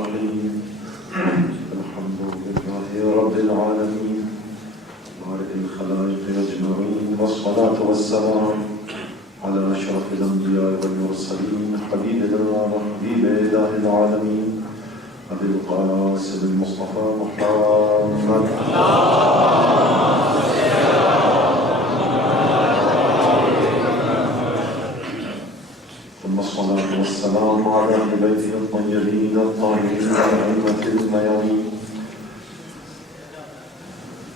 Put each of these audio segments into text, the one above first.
الحمد لله رب العالمين خالق الخلائق أجمعين، والصلاة والسلام على أشرف الأنبياء والمرسلين، حبيبنا وحبيب إله العالمين أبي القاسم المصطفى محمد ثم الصلاة والسلام على أهل بيته الطيبين الطاهرين والأئمة الميامين،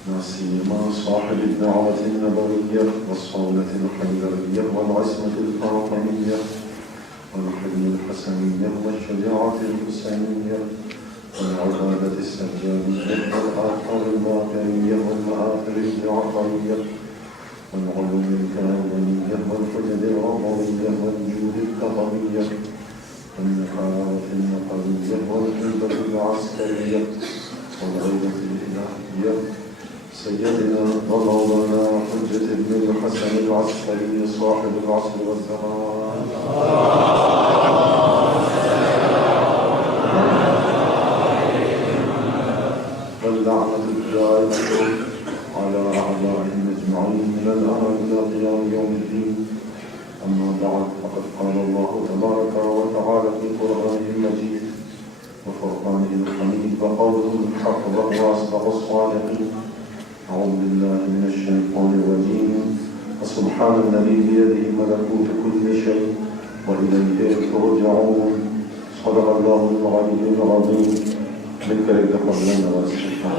لا سيما صاحب الدعوة النبوية والصولة الحيدرية والعصمة الفاطمية والحلم الحسنية والشجاعة الحسينية والعبادة السجادية والآثار الباقرية والمآثر الجعفرية والعلوم الكاظمية والحجج الرضوية والجود الكظمية والنحاوة النقوية والحلبة العسكرية والغيبة الإلهية سيدنا ومولانا حجة بن الحسن العسكري صاحب العصر والزمان واللعنة الدائمة على أعدائهم أجمعين من الآن إلى قيام يوم الدين. أما بعد، فقد قال الله تبارك وتعالى في قرآنه المجيد وفرقانه الحميد وقوله الحق وهو أصدق الصادقين. أعوذ بالله من الشيطان الرجيم. وسبحان الذي بيده ملكوت كل شيء وإليه ترجعون. صدق الله العلي العظيم. من كريم قبلنا وسبحان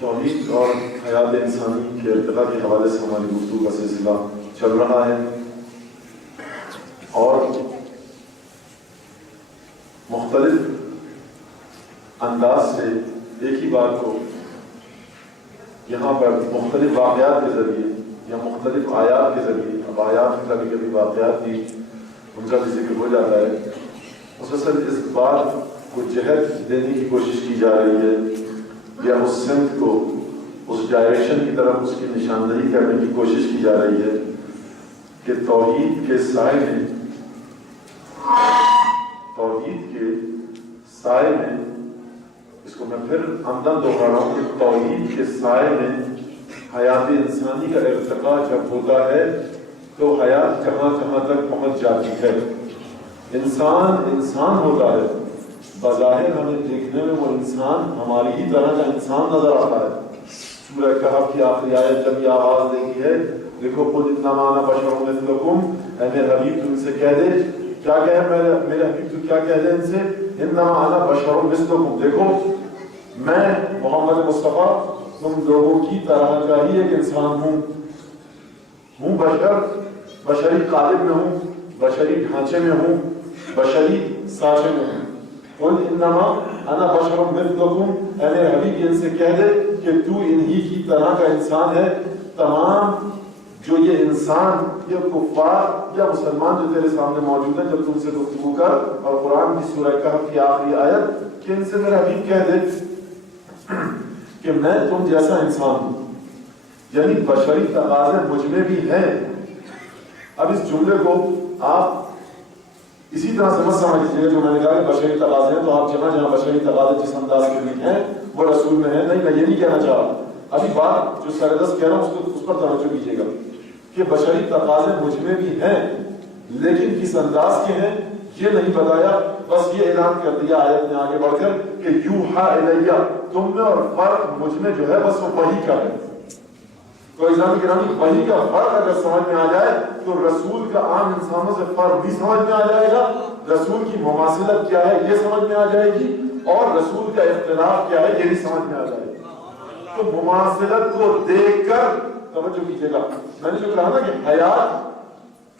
توحید اور حیات انسانی کے ارتقاء کے حوالے سے ہماری گفتگو کا سلسلہ چل رہا ہے، اور مختلف انداز سے ایک ہی بات کو یہاں پر مختلف واقعات کے ذریعے یا مختلف آیات کے ذریعے، اب آیات کا بھی کبھی واقعات بھی ان کا بھی ذکر ہو جاتا ہے، مسلسل اس بات کو جہت دینے کی کوشش کی جا رہی ہے یا اس سمت کو، اس ڈائریکشن کی طرف اس کی نشاندہی کرنے کی کوشش کی جا رہی ہے کہ توحید کے سائے میں اس کو میں پھر عمدن دوہرا رہا ہوں کہ توحید کے سائے میں حیات انسانی کا ارتقاء جب ہوتا ہے تو حیات کہاں کہاں تک پہنچ جاتی ہے۔ انسان ہوتا ہے، بظاہر ہمیں دیکھنے میں وہ انسان ہماری ہی طرح کا انسان نظر آتا ہے۔ سورہ کہف کی آخری آیت جب یہ آواز دیکھی ہے، دیکھو قل انما انا بشر مثلکم، اے میرے حبیب تم سے کہہ دے، کیا کہے میرے حبیب تو کیا کہہ دے ان سے، انما انا بشر مثلکم، دیکھو میں محمد مصطفیٰ تم لوگوں کی طرح کا ہی ایک انسان ہوں بشر، بشری قالب میں ہوں، بشری ڈھانچے میں ہوں، بشری سانچے میں ہوں۔ قل انما انا بشر مثلکم، اے میرے حبیب ان سے کہہ دے کہ تو انہی کی طرح کا انسان ہے۔ تمام جو یہ انسان، یہ کفار یا مسلمان جو تیرے سامنے موجود ہیں، جب تم سے گفتگو کر اور قرآن کی سورہ کہف کی آخری آیت کہ ان سے میرے حبیب کہہ دے کہ میں تم جیسا انسان ہوں، یعنی بشری تقاضے مجھ میں بھی ہیں۔ اب اس جملے کو آپ اسی طرح سے مت سمجھ لیجیے جو میں نے کہا کہ بشری تقاضے ہیں تو آپ جہاں جہاں بشری تقاضے جس انداز کے بھی ہیں وہ رسول میں ہیں، نہیں، میں یہ نہیں کہنا چاہ رہا۔ ابھی بات جو سردست کہہ رہا ہوں اس پر توجہ کیجیے گا کہ بشری تقاضے مجھ میں بھی ہیں، لیکن کس انداز کے ہیں یہ نہیں بتایا، بس یہ اعلان کر دیا آیت نے آگے بڑھ کر کہ یوحا الیہ، تم میں اور فرق مجھ میں جو ہے بس وہ وحی کا ہے۔ تو اسلامی گرامی وحی کا فرق اگر سمجھ میں آ جائے تو رسول کا عام انسانوں سے فرق بھی سمجھ میں آ جائے گا، رسول کی مماثلت کیا ہے یہ سمجھ میں آ جائے گی، اور رسول کا اختلاف کیا ہے یہ بھی سمجھ میں آ جائے گی۔ تو مماثلت کو دیکھ کر توجہ کیجیے گا، میں نے جو کہا نا کہ حیات،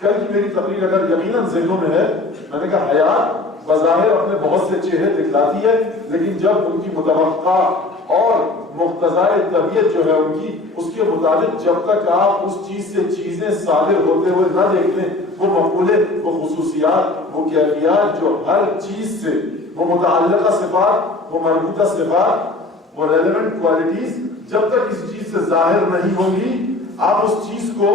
کل کی میری تقریر اگر یقیناً ذہنوں میں ہے، میں نے کہا حیات بظاہر اپنے بہت سے چہرے دکھلاتی ہے، لیکن جب ان کی متوقع اور مقتضائے طبیعت جو ہے ان کی، اس کے مطابق جب تک آپ اس چیز سے چیزیں صادر ہوتے ہوئے نہ دیکھ لیں، وہ مقولے، وہ خصوصیات، وہ کیفیات جو ہر چیز سے، وہ متعلقہ صفات، وہ مربوطہ صفات، وہ ریلیونٹ کوالٹیز جب تک کسی چیز سے ظاہر نہیں ہوں گی، آپ اس چیز کو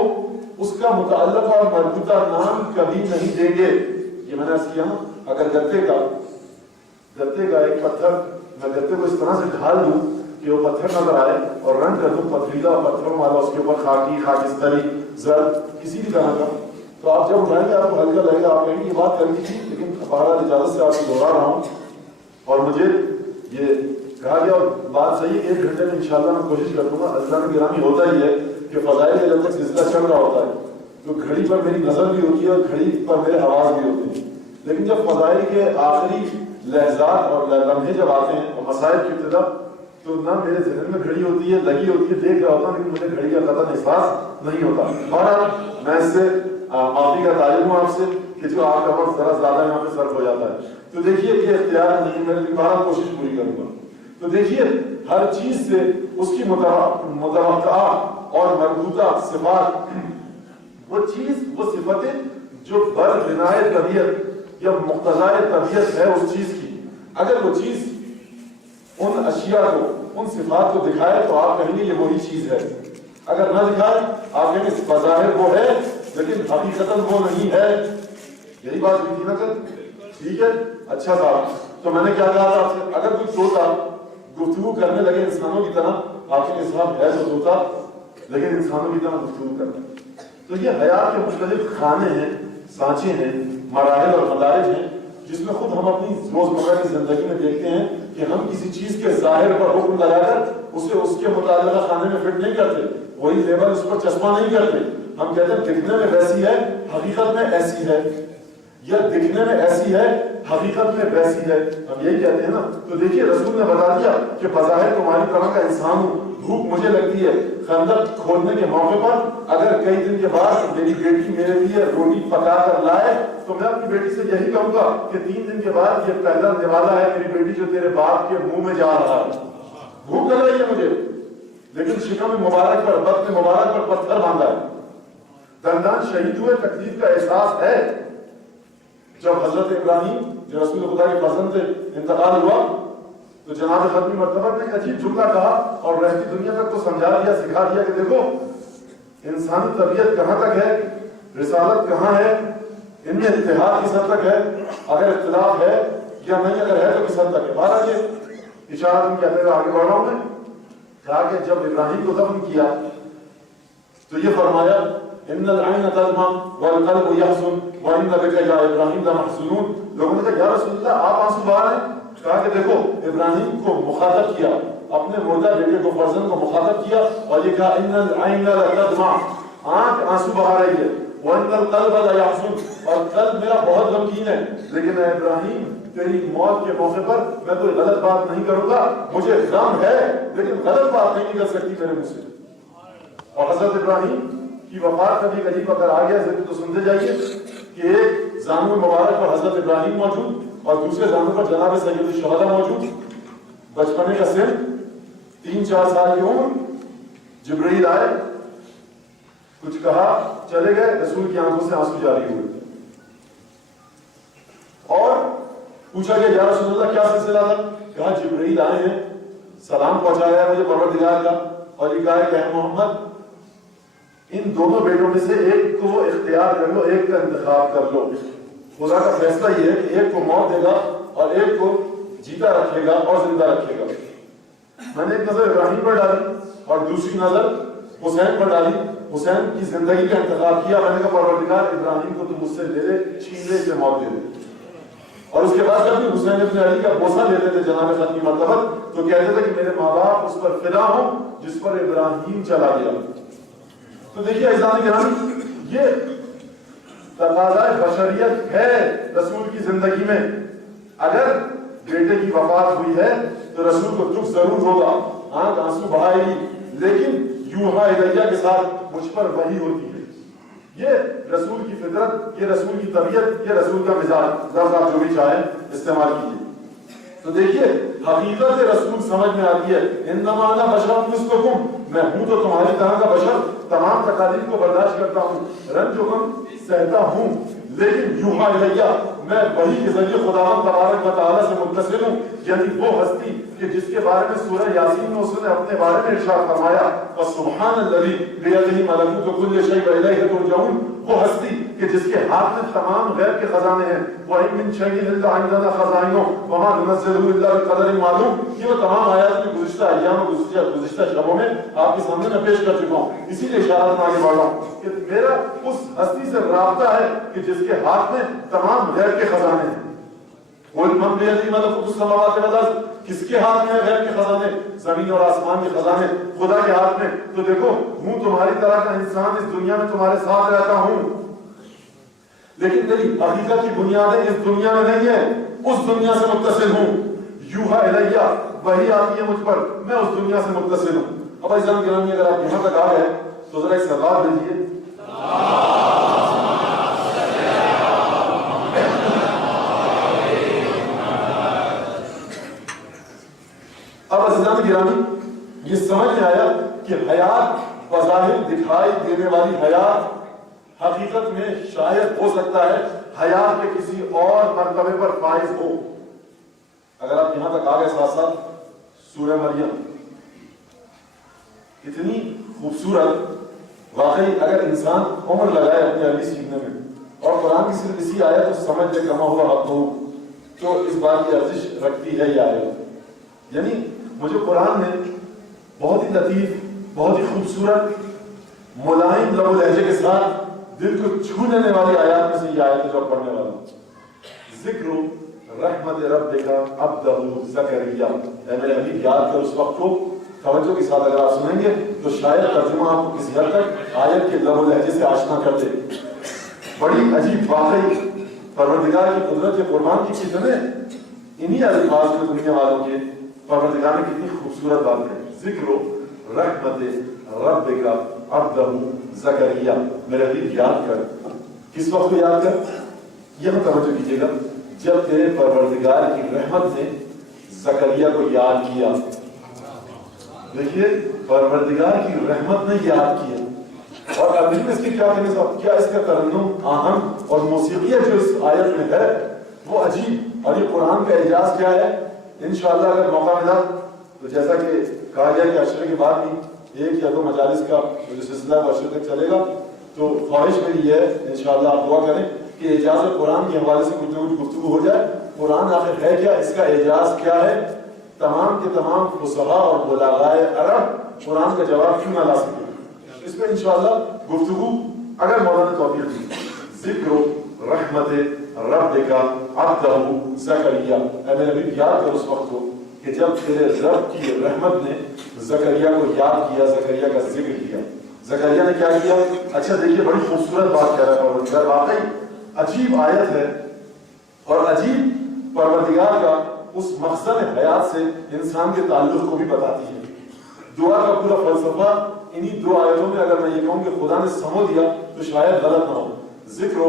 اس کا متعلقہ اور مربوطہ نام کبھی نہیں دیں گے. یہ میں نے عرض کیا نا, اگر گتے کا ایک پتھر میں گتے کو اس طرح سے ڈھال دوں کہ وہ پتھر نظر آئے اور رنگ کر دوں پتھریلا پتھروں والا, اس کے اوپر خاکی خاکستری زرد کسی بھی طرح کا, تو آپ جب اٹھائیں گے آپ کو ہلکا لگے گا, آپ کہیں گے یہ بات کرنی تھی, لیکن بہرحال اجازت سے آپ کو دوہرا رہا ہوں. اور مجھے یہ کہا گیا اور بات صحیح ہے, 1 گھنٹے میں انشاءاللہ میں کوشش کروں گا. اللہ نے گرامی ہوتا ہی ہے کہ فضائل کا جب تک سلسلہ چل رہا ہوتا ہے تو گھڑی پر میری نظر بھی ہوتی ہے اور گھڑی پر میرے آواز بھی ہوتی ہے, لیکن جب فضائل کے آخری لحظات اور لمحے جب آتے ہیں اور مسائل کی ابتدا, تو نہ میرے ذہن میں گھڑی ہوتی ہے, لگی ہوتی ہے, دیکھ رہا ہوتا ہوں, لیکن مجھے گھڑی کا قطعاً احساس نہیں ہوتا. بہرحال میں اس سے معافی کا طالب ہوں آپ سے کہ جو آپ کا وقت ذرا زیادہ یہاں پہ صرف ہو جاتا ہے. تو دیکھیے کہ اختیار نہیں, میں بہرحال کوشش پوری کروں گا. تو دیکھیے ہر چیز سے اس کی متوقع اور مربوطہ صفات, وہ چیز وہ صفتیں جو بربنائے طبیعت یا مقتضائے طبیعت ہے اس چیز کی, اگر وہ چیز ان اشیاء کو ان صفات کو دکھائے تو آپ کہیں گے یہ وہی چیز ہے. اگر نہ دکھائے آپ کہیں گے بظاہر وہ ہے لیکن حقیقتاً وہ نہیں ہے. یہی بات ہوئی تھی نا سر, ٹھیک ہے, اچھا صاحب. تو میں نے کیا کہا تھا آپ سے, اگر کوئی طوطا گفتگو کرنے لگے انسانوں کی طرح, آپ کے صاحب ہے تو طوطا لیکن انسانوں کی طرح گفتگو کرتا ہے. تو یہ حیات کے مختلف خانے ہیں, سانچے ہیں, مراحل اور مدارج ہیں, جس میں خود ہم اپنی روزمرہ کی زندگی میں دیکھتے ہیں کہ ہم کسی چیز کے ظاہر پر حکم لگا کر اسے اس کے متعلقہ خانے میں فٹ نہیں کرتے, وہی لیبل اس پر چسپاں نہیں کرتے. ہم کہتے ہیں دکھنے میں ویسی ہے حقیقت میں ایسی ہے, یا دکھنے میں ایسی ہے حقیقت میں ویسی ہے, ہم یہی کہتے ہیں نا. تو دیکھیے رسول نے بتا دیا کہ بظاہر تمہاری طرح کا انسان ہوں, بھوک مجھے لگتی ہے, خندق کھولنے کے موقع پر اگر کئی دن کے بعد میری بیٹی میرے لیے روٹی پکا کر لائے تو میں اپنی بیٹی سے یہی کہوں گا کہ 3 دن کے بعد یہ پہلا نوالا ہے میری بیٹی جو تیرے باپ کے منہ میں جا رہا ہے. بھوک لگ رہی ہے مجھے, لیکن شکم مبارک پر بطن مبارک پر پتھر باندھا ہے. دندان شہید ہوئے تکلیف کا احساس ہے. جب حضرت ابراہیم جو رسول خدا کے فرزند تھے انتقال ہوا تو جناب ختمی مرتبہ نے ایک عجیب جملہ کہا اور رہتی دنیا تک تو سمجھا دیا, سکھا دیا کہ دیکھو انسانی طبیعت کہاں تک ہے, رسالت کہاں ہے, ان میں اتحاد کس حد تک ہے, اگر اختلاف ہے یا نہیں, اگر ہے تو کس حد تک ہے. بہرحال یہ اشارہ تم کہتے ہوئے آگے بڑھ رہا ہوں میں. کہا کہ جب ابراہیم کو دفن کیا تو یہ فرمایا ان العین تدمع والقلب یحزن وان بک یا ابراہیم لمحزونون. لوگوں نے کہا یا رسول اللہ آپ آنسو بہا رہے ہیں. کہا کہ دیکھو ابراہیم کو مخاطب کیا, اپنے مردہ بیٹے کو فرزند کو مخاطب کیا اور یہ کہا ان العین تدمع, آنکھ آنسو بہا رہی ہے, وان القلب لیحزن, اور قلب میرا بہت غمگین ہے, لیکن اے ابراہیم تیری موت کے موقع پر میں کوئی غلط بات نہیں کروں گا, مجھے غم ہے لیکن غلط بات نہیں نکل سکتی میرے منہ سے. اور حضرت ابراہیم کی وفات کا بھی ایک عجیب اثر آ گیا. ضرور تو سنتے جائیے کہ ایک زانو مبارک پر حضرت ابراہیم موجود اور دوسرے زانو پر جناب سید الشہداء موجود. بچپنے کا سن 3-4 سال کی عمر, جبرائیل آئے, کچھ کہا, چلے گئے, رسول کی آنکھوں سے آنسو جاری ہوئے اور پوچھا کہ یا رسول اللہ کیا سلسلہ تھا. کہا جبرائیل آئے ہیں, سلام پہنچایا ہے مجھے پروردگار کا اور یہ کہا کہ اے محمد ان دونوں بیٹوں میں سے ایک کو اختیار کر لو, ایک کا انتخاب کر لو. خدا کا فیصلہ یہ ہے کہ ایک کو موت دے گا اور ایک کو جیتا رکھے گا اور زندہ رکھے گا. میں نے ایک نظر ابراہیم پر ڈالی اور دوسری نظر حسین پر ڈالی. حسین کی زندگی کا انتخاب کیا. میں نے کہا پروردگار ابراہیم کو تم مجھ سے لے لے, چھین لے, اسے موت دے دے. اور اس کے بعد جب بھی حسین ابن علی کا بوسہ لیتے تھے جناب ختمی مرتبہ تو کہتے تھے کہ میرے ماں باپ اس پر فدا ہوں جس پر ابراہیم چلا گیا. تو دیکھیے عزیزان گرامی, یہ تقاضۂ بشریت ہے رسول کی زندگی میں. اگر بیٹے کی وفات ہوئی ہے تو رسول کو دکھ ضرور ہوگا, آنکھ آنسو بہائے گی, لیکن یوحا الیہ کے ساتھ مجھ پر وحی ہوتی ہے. یہ رسول کی فطرت, یہ رسول کی طبیعت, یہ رسول کا مزاج. لفظ آپ جو بھی چاہیں استعمال کیجیے. تو دیکھیے حقیقت رسول سمجھ میں آتی ہے. انما انا بشر مثلکم, میں ہوں تو تمہاری طرح کا بشر, تمام تکالیف کو برداشت کرتا ہوں, رنج و غم سہتا ہوں, لیکن یوحا الیہ میں وحی کے ذریعے خداوند تبارک و تعالیٰ سے متصل ہوں، یعنی وہ ہستی کہ جس کے بارے میں سورہ یاسین میں اس نے اپنے بارے میں ارشاد فرمایا وَسُبْحَانَ الَّذِي بِيَدِهِ مَلَكُوتُ كُلِّ شَيْءٍ وَإِلَيْهِ تُرْجَعُونَ، وہ ہستی کہ جس کے ہاتھ میں تمام غیب کے خزانے ہیں، وَإِن مِّن شَيْءٍ إِلَّا عِندَنَا خَزَائِنُهُ وَمَا نُنَزِّلُهُ إِلَّا بِقَدَرٍ مَّعْلُومٍ۔ یہ وہ تمام آیات میں گزشتہ ایام اور گزشتہ شبوں میں آپ کے سامنے میں پیش کر چکا ہوں، اسی لیے اشارات میں آگے بڑھ رہا ہوں کہ میرا اس ہستی سے رابطہ ہے کہ جس کے ہاتھ میں تمام غیب کے خزانے ہیں۔ قُلْ مَن بِيَدِهِ مَلَكُوتُ السَّمَاوَاتِ وَالْأَرْضِ، کس کے ہاتھ میں ہے غیب کے خزانے؟ زمین اور آسمان کے خزانے خدا کے ہاتھ میں۔ تو دیکھو ہوں تمہاری طرح کا انسان، اس دنیا میں تمہارے ساتھ رہتا ہوں، لیکن میری حقیقت کی بنیادیں اس دنیا میں نہیں ہے، اس دنیا سے متصل ہوں۔ یوحا الیہ، وحی آتی ہے مجھ پر، میں اس دنیا سے متصل ہوں۔ اب عزیزان گرامی، اگر آپ یہاں تک آ گئے تو ذرا ایک سوال دیجیے، اب عزیزان گرامی یہ سمجھ میں آیا کہ حیات بظاہر دکھائی دینے والی حیات حقیقت میں شاید ہو سکتا ہے حیات کے کسی اور مرتبے پر فائز ہو۔ اگر آپ یہاں تک آ گئے ساتھ ساتھ سورہ مریم اتنی خوبصورت، واقعی اگر انسان عمر لگائے اپنی عربی سیکھنے میں اور قرآن کی صرف اسی آیت کو سمجھ لے کما ہوا حق ہو تو اس بات کی ارزش رکھتی ہے یہ آیت۔ یعنی مجھے قرآن میں بہت ہی لطیف، بہت ہی خوبصورت، ملائم لب و لہجے کے ساتھ دل کو چھو لینے والی آیات میں سے یہ آیت ہے جو پڑھنے والا ہوں۔ ذکر رحمت ربک عبدہ زکریا، اے میرے حبیب یاد کر اس وقت کو توجہ کے ساتھ اگر آپ سنیں گے تو شاید ترجمہ آپ کو کسی حد تک آیت کے لب و لہجے سے آشنا کر دے۔ بڑی عجیب، واقعی پروردگار کی قدرت کے قربان کی چیزیں انہی الفاظ میں دنیا والوں کے پروردگار نے کتنی خوبصورت بات ہے۔ ذکر رحمت ربک عبدہ زکریا، میرے حبیب یاد کر، کس وقت کو یاد کر؟ یہاں توجہ کیجیے گا، جب تیرے پروردگار کی رحمت نے زکریا کو یاد کیا۔ دیکھیے پروردگار کی رحمت نے یاد کیا، اور ابھی اس کی کیا کہنے سے کیا اس کا ترنم آہنگ اور موسیقی جو اس آیت میں ہے وہ عجیب، اور یہ قرآن کا اعجاز کیا ہے۔ انشاءاللہ اگر موقع ملا تو جیسا کہ کہا گیا کہ عشرے کے بعد بھی ایک یا دو مجالس کا جو سلسلہ وہ عشرے تک چلے گا، تو خواہش میری یہ ہے انشاءاللہ آپ دعا کریں کہ اعجاز قرآن کے حوالے سے کچھ نہ کچھ گفتگو ہو جائے۔ قرآن آخر ہے کیا، اس کا اعجاز کیا ہے؟ تمام کے تمام فصحاء اور بلاغائے عرب قرآن کا جواب کیوں نہ لا سکے؟ اس پہ انشاءاللہ گفتگو اگر مولانا نے توفیق دی۔ ذکر رحمت ربک عبدہ زکریا، اے میرے نبی یاد کر اس وقت کو کہ جب تیرے رب کی رحمت نے زکریا کو یاد کیا، زکریا کا ذکر کیا۔ زکریا نے کیا کیا؟ اچھا دیکھیے بڑی خوبصورت بات کہہ رہا ہے پروردگار، واقعی عجیب آیت ہے اور عجیب پروردگار کا اس مقصد حیات سے انسان کے تعلق کو بھی بتاتی ہے۔ دعا کا پورا فلسفہ انہی دو آیتوں میں اگر میں یہ کہوں کہ خدا نے سمو دیا تو شاید غلط نہ ہو۔ ذکر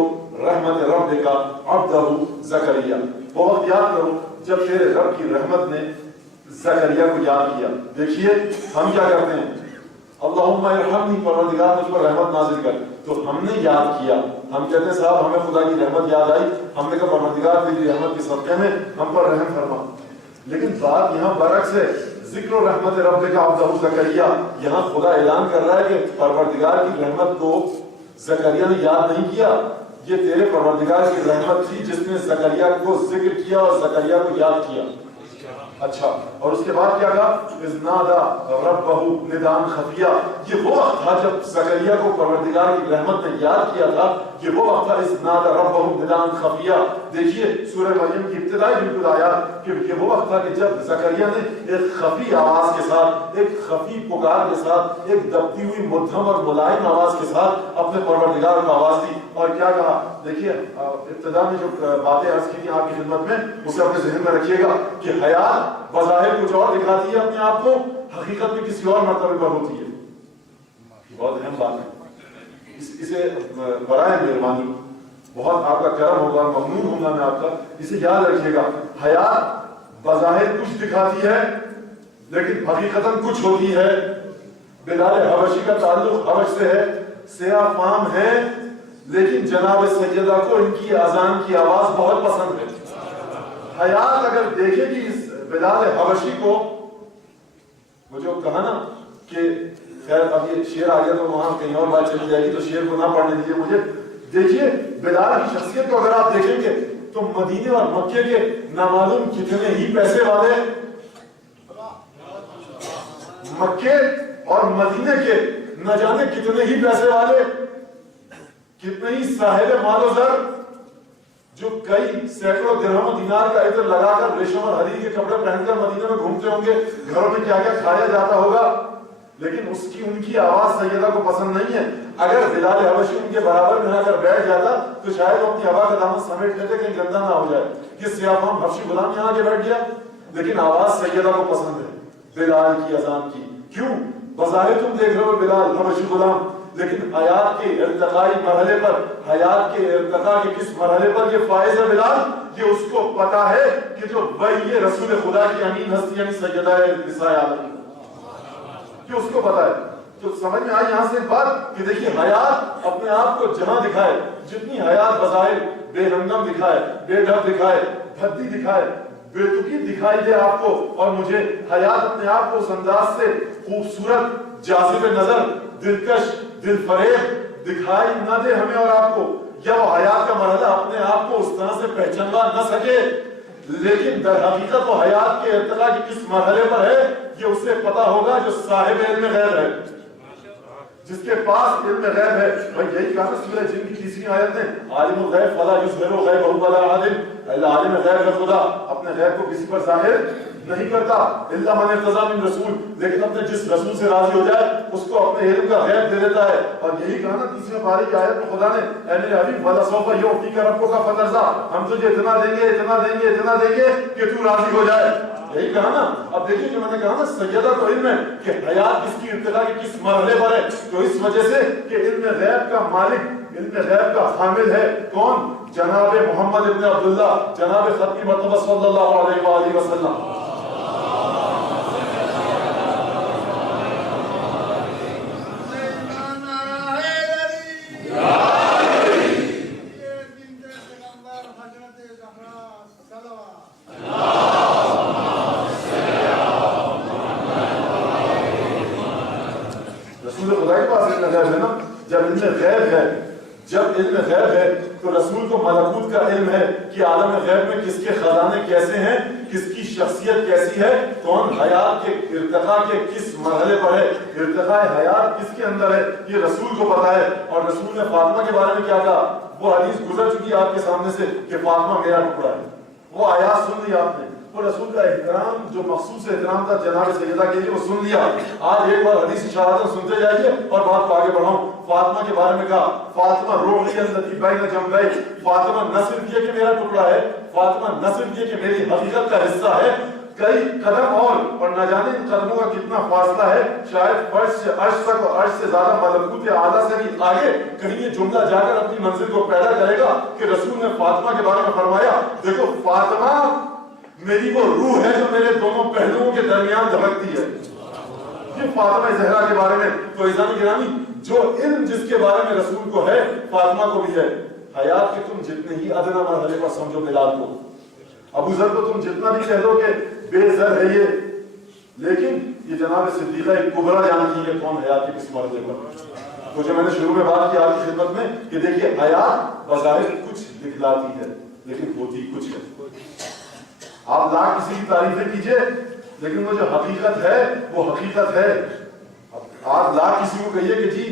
رحمت ربک عبدہ زکریا، وہ وقت یاد کرو جب تیرے رب کی رحمت نے زکریا کو یاد کیا۔ دیکھیے ہم کیا کرتے ہیں، اللہم ارحمنی، پروردگار مجھ پر رحمت نازل کر، تو ہم نے یاد کیا، ہم کہتے ہیں صاحب ہمیں خدا کی رحمت یاد آئی، ہم نے کہا پروردگار تیری رحمت کے صدقے میں ہم پر رحم فرما۔ لیکن بات یہاں برعکس ہے، ذکر و رحمت ربک عبدہ زکریا، یہاں خدا اعلان کر رہا ہے کہ پروردگار کی رحمت کو زکریا نے یاد نہیں کیا، یہ تیرے پروردگار کی رحمت تھی جس نے زکریا کو ذکر کیا اور زکریا کو یاد کیا۔ اچھا، اور اس کے بعد کیا کہا؟ اذ نادا ربہ نداء خفیہ، یہ وہ وقت تھا جب زکریا کو پروردگار کی رحمت نے یاد کیا تھا، یہ وہ وقت تھا اذ نادا ربہ نداء خفیہ۔ دیکھیے سورہ مریم کی ابتدائی بالکل آیات کہ یہ وہ وقت تھا کہ جب زکریا نے ایک خفی آواز کے ساتھ، ایک خفی پکار کے ساتھ، ایک دبتی ہوئی مدھم اور ملائم آواز کے ساتھ اپنے پروردگار کو آواز دی، اور کیا کہا؟ دیکھیے ابتدا میں جو باتیں عرض کی تھیں آپ کی خدمت میں، اسے اپنے ذہن میں رکھیے گا کہ حیات بظاہر کچھ اور دکھاتی ہے اپنے آپ کو، حقیقت میں کسی اور مرتبے پر ہوتی ہے۔ بہت اہم بات ہے، اسے برائے مہربانی بہت آپ کا کرم ہوگا، ممنون ہوں گا میں آپ کا، اسے یاد رکھیے گا، حیات بظاہر کچھ دکھاتی ہے لیکن حقیقتاً کچھ ہوتی ہے۔ بلال حبشی کا تعلق حبش سے ہے، سیاہ فام ہے لیکن جناب سیدہ کو ان کی اذان کی آواز بہت پسند ہے. حیات اگر دیکھے گی اس بلال حبشی کو، وہ جو کہا نا کہ خیر اب یہ شعر آ گیا تو وہاں کہیں اور بات چلی جائے گی تو شعر کو نہ پڑھنے دیجیے مجھے. دیکھیے بلال کی شخصیت کو اگر آپ دیکھیں گے تو مدینے اور مکے کے نامعلوم کتنے ہی پیسے والے، مکے اور مدینے کے نہ جانے کتنے ہی پیسے والے، کتنے ہی صاحب مال و زر، جو کئی سینکڑوں درہم و دینار کا عطر لگا کر ریشم اور حریر کے کپڑے پہن کر مدینے میں گھومتے ہوں گے، گھروں میں کیا کیا کھایا جاتا ہوگا، لیکن ان کی آواز سیدہ کو پسند نہیں ہے. اگر بلال حبشی ان کے برابر میں آ کر بیٹھ جاتا تو شاید وہ اپنی ہوا کا دامن سمیٹ لیتے کہیں گندا نہ ہو جائے. یہ سیاہ فام حبشی غلام یہاں کے بیٹھ گیا، لیکن آواز سیدہ کو پسند ہے بلال کی اذان کی. کیوں؟ بظاہر تم دیکھ رہے ہو بلال حبشی غلام، لیکن حیات کے ارتقائی مرحلے پر، حیات کے ارتقاء کے کس مرحلے پر یہ فائز ہے بلال، یہ اس کو پتا ہے کہ جو وہی رسول خدا کی امین ہستی یعنی سیدہ نساء عالم، یہ اس کو پتا ہے. تو سمجھ میں آئی یہاں سے بات کہ دیکھیے حیات اپنے آپ کو جہاں دکھائے، جتنی حیات بظاہر بے ہنگم دکھائے، بے ڈر دکھائے، بھدی دکھائے، بے تکی دکھائی دے آپ کو اور مجھے، حیات اپنے آپ کو اس انداز سے خوبصورت، جاذب نظر، دلکش، دل فریب دکھائی نہ دے ہمیں اور آپ کو، یا وہ حیات کا مرحلہ اپنے آپ کو اس طرح سے پہچانوا نہ سکے، لیکن در حقیقت وہ حیات کے ارتقاء کے کس مرحلے پر ہے یہ اسے پتا ہوگا جو صاحب علم غیب ہے، جس کے پاس علم غیب ہے. بھائی یہی کہا نا سورہ جن کی تیسری آیت میں، عالم الغیب فلا یظہر غیبہ الا عالم، اللہ عالم غیب ہے خدا اپنے غیب کو کسی پر ظاہر نہیں کرتا الا من ارتضی من رسول، لیکن اپنے جس رسول سے راضی ہو جائے اس کو اپنے علم کا غیب دے دیتا ہے. اور یہی کہا نا تیسری پارے کی آیت میں خدا نے، اے میرے حبیب ولسوف یعطیک ربک فترضی، ہم تجھے اتنا دیں گے اتنا دیں گے اتنا دیں گے کہ تو راضی ہو جائے. یہی کہا نا. اب دیکھیے جو میں نے کہا نا سیدہ کو علم ہے کہ حیات کس کی ارتقاء کے کس مرحلے پر ہے، تو اس وجہ سے کہ علم غیب کا مالک، علم غیب کا حامل ہے کون؟ جناب محمد ابن عبداللہ، جناب ختم مرتبہ صلی اللہ علیہ وآلہ وسلم. جب علم غیب ہے تو رسول کو ملکوت کا علم ہے کہ عالم غیب میں کس کے خزانے کیسے ہیں، کس کی شخصیت کیسی ہے، کون حیات کے ارتقاء کے کس مرحلے پر ہے، ارتقاء حیات کس کے اندر ہے، یہ رسول کو پتا ہے. اور رسول نے فاطمہ کے بارے میں کیا کہا، وہ حدیث گزر چکی آپ کے سامنے سے کہ فاطمہ میرا ٹکڑا ہے. وہ آیات سن لی آپ نے، وہ رسول کا احترام جو مخصوص احترام تھا جناب سیدہ کے لیے وہ سن لیا. آج ایک بار حدیث شہادت سنتے جائیے اور بات کو آگے بڑھاؤں. فاطمہ کے بارے میں کہا فاطمہ روحی التی بین جنبی، فاطمہ نہ صرف یہ کہ میرا ٹکڑا ہے، فاطمہ نہ صرف یہ کہ میری حقیقت کا حصہ ہے، کئی قدم اور نہ جانے ان قدموں کا کتنا فاصلہ ہے، شاید فرش سے عرش تک اور عرش سے زیادہ ملکوت اعلیٰ سے بھی آگے کہیں یہ جملہ جا کر اپنی منزل کو پیدا کرے گا کہ رسول نے فاطمہ کے بارے میں فرمایا دیکھو فاطمہ میری وہ روح ہے جو میرے دونوں پہلوؤں کے درمیان دھڑکتی ہے. یہ فاطمہ زہرا کے بارے میں. تو عزیزان گرامی جو علم جس کے بارے میں رسول کو ہے فاطمہ کو بھی ہے. حیات کے تم جتنے ہی ادنا مرحلے پر سمجھو بلال کو، ابو ذر کو تم جتنا بھی کہہ دو کہ بے زر ہے یہ، لیکن یہ جناب صدیقہ کبریٰ جانتی ہے کون حیات کے کس مرحلے پر. تو جو میں نے شروع میں بات کی آپ کی خدمت میں کہ دیکھیے حیات بظاہر کچھ دکھلاتی ہے لیکن ہوتی کچھ ہے. آپ لاکھ کسی کی تعریفیں کیجئے لیکن وہ جو حقیقت ہے وہ حقیقت ہے. آپ لاکھ کسی کو کہیے کہ جی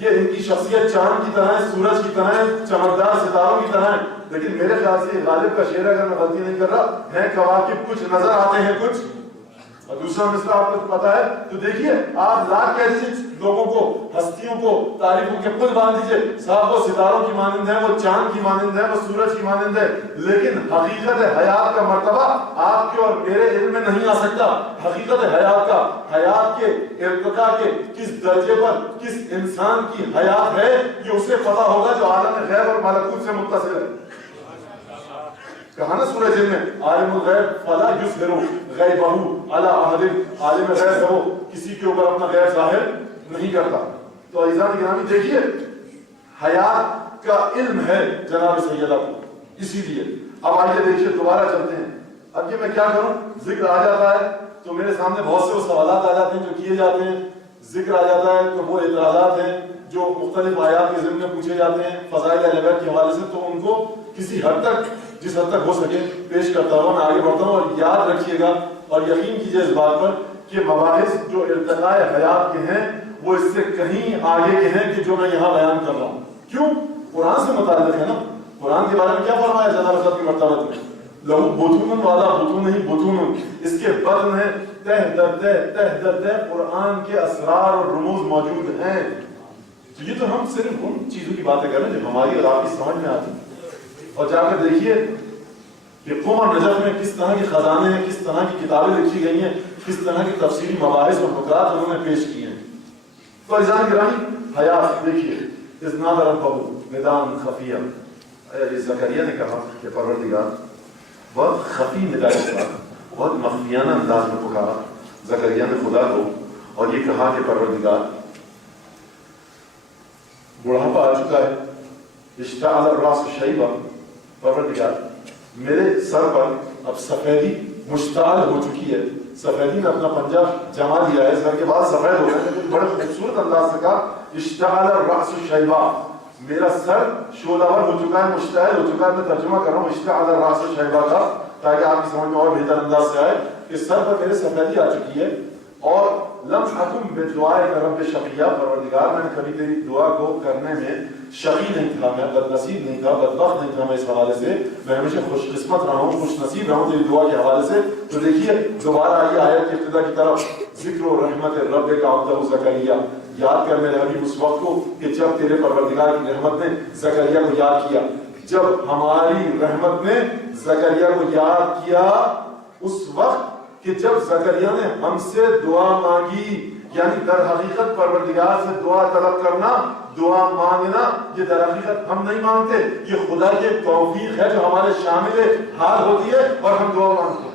یہ ان کی شخصیت چاند کی طرح ہے، سورج کی طرح ہے، چمکدار ستاروں کی طرح ہے، لیکن میرے خیال سے غالب کا شعر اگر میں غلطی نہیں کر رہا ہے کواکب کچھ نظر آتے ہیں کچھ. اور دوسرا مسئلہ آپ کو پتا ہے تو دیکھیے آپ لاکھ کیسے لوگوں کو، ہستیوں کو تعریفوں کے پل باندھ دیجئے، صاحب وہ ستاروں کی مانند ہے، وہ چاند کی مانند ہے، وہ سورج کی مانند ہے، لیکن حقیقت حیات کا مرتبہ آپ کے اور میرے علم میں نہیں آ سکتا. حقیقت حیات کا، حیات کے ارتقاء کے کس درجے پر کس انسان کی حیات ہے یہ اسے پتا ہوگا جو عالم غیب اور ملکوت سے متصل ہے. کہا نا سورہ جن میں عالم الغیب فلا یظہر غیبہ علی احد، عالم غیب ہے وہ کسی کے اوپر اپنا غیب ظاہر نہیں کرتا. تو عزیزان گرامی دیکھیے حیات کا علم ہے جناب سیدہ کو. اسی لیے اب آئیے دیکھیے دوبارہ چلتے ہیں. اب یہ میں کیا کروں, ذکر آ جاتا ہے تو میرے سامنے بہت سے سوالات آ جاتے ہیں جو کیے جاتے ہیں. ذکر آ جاتا ہے تو وہ اعتراضات ہیں جو مختلف آیات کے ضمن میں پوچھے جاتے ہیں فضائل اہل بیت کے حوالے سے, تو ان کو کسی حد تک جس حد تک ہو سکے پیش کرتا ہوں, میں آگے بڑھتا ہوں. اور یاد رکھیے گا اور یقین کیجیے اس بات پر کہ مباحث جو ارتقاء حیات کے ہیں وہ اس سے کہیں آگے کے ہیں کہ جو میں یہاں بیان کر رہا ہوں. کیوں؟ قرآن سے متعلق ہے نا. قرآن کے بارے میں کیا فرمایا جناب رسول کی مرتبہ میں, لہو بطون والا بطون نہیں بطون, اس کے بطن ہے تہ در تہ تہ در تہ قرآن کے اسرار اور رموز موجود ہیں. تو یہ تو ہم صرف ان چیزوں کی باتیں کر رہے ہیں جو ہماری اور آپ کی سمجھ میں آتی ہیں. اور جا کر دیکھیے کہ قوم اور نجف میں کس طرح کے خزانے ہیں, کس طرح کی کتابیں لکھی گئی ہیں, کس طرح کی تفصیلی مباحث اور نکات انہوں نے پیش کیے ہیں. تو عزیزان گرامی حیات دیکھیے, اذ نادى ربه نداء خفیا. زکریا نے کہا کہ پروردگار, بہت خفی نداء کے ساتھ بہت مخفیانہ انداز میں پکارا زکریا نے خدا کو, اور یہ کہا کہ پروردگار بڑھاپا آ چکا ہے, اشتعل الراس شیبا, پروردگار میرے سر پر اب سفیدی مشتعل ہو چکی ہے. سفیدی نے اپنا پنجہ جما لیا ہے, سر کے بعد سفید ہو گئے. بڑے خوبصورت انداز سے کہا اشتعل الراس شیبا, میرا سر شعلہ ور ہو چکا ہے, مشتعل ہو چکا ہے. میں ترجمہ کر رہا ہوں اشتعل الراس شیبا کا تاکہ آپ کی سمجھ میں اور بہتر انداز سے آئے کہ سر پر میرے سفیدی آ چکی ہے. اور لم اکن بدعائک رب شقیہ, پروردگار میں نے کبھی تیری دعا کو کرنے میں شقی نہیں تھا, میں بد نصیب نہیں تھا, بدبخت نہیں تھا. میں اس حوالے سے میں ہمیشہ خوش قسمت رہا ہوں, خوش نصیب رہا ہوں تیری دعا کے حوالے سے. تو دیکھیے دوبارہ آئیے آیت کی ابتدا کی طرف, ذکر و رحمت رب کا عبدہ زکریا. یاد کر میرے حبیب اس وقت کو کہ جب تیرے پروردگار کی رحمت نے زکریا کو یاد کیا, جب ہماری رحمت نے زکریا کو یاد کیا اس وقت کہ جب زکریا نے ہم سے دعا مانگی. یعنی در حقیقت پروردگار سے دعا طلب کرنا, دعا مانگنا, یہ در حقیقت ہم نہیں مانگتے, یہ خدا کی توفیق ہے جو ہمارے شامل حال ہوتی ہے اور ہم دعا مانگتے ہیں.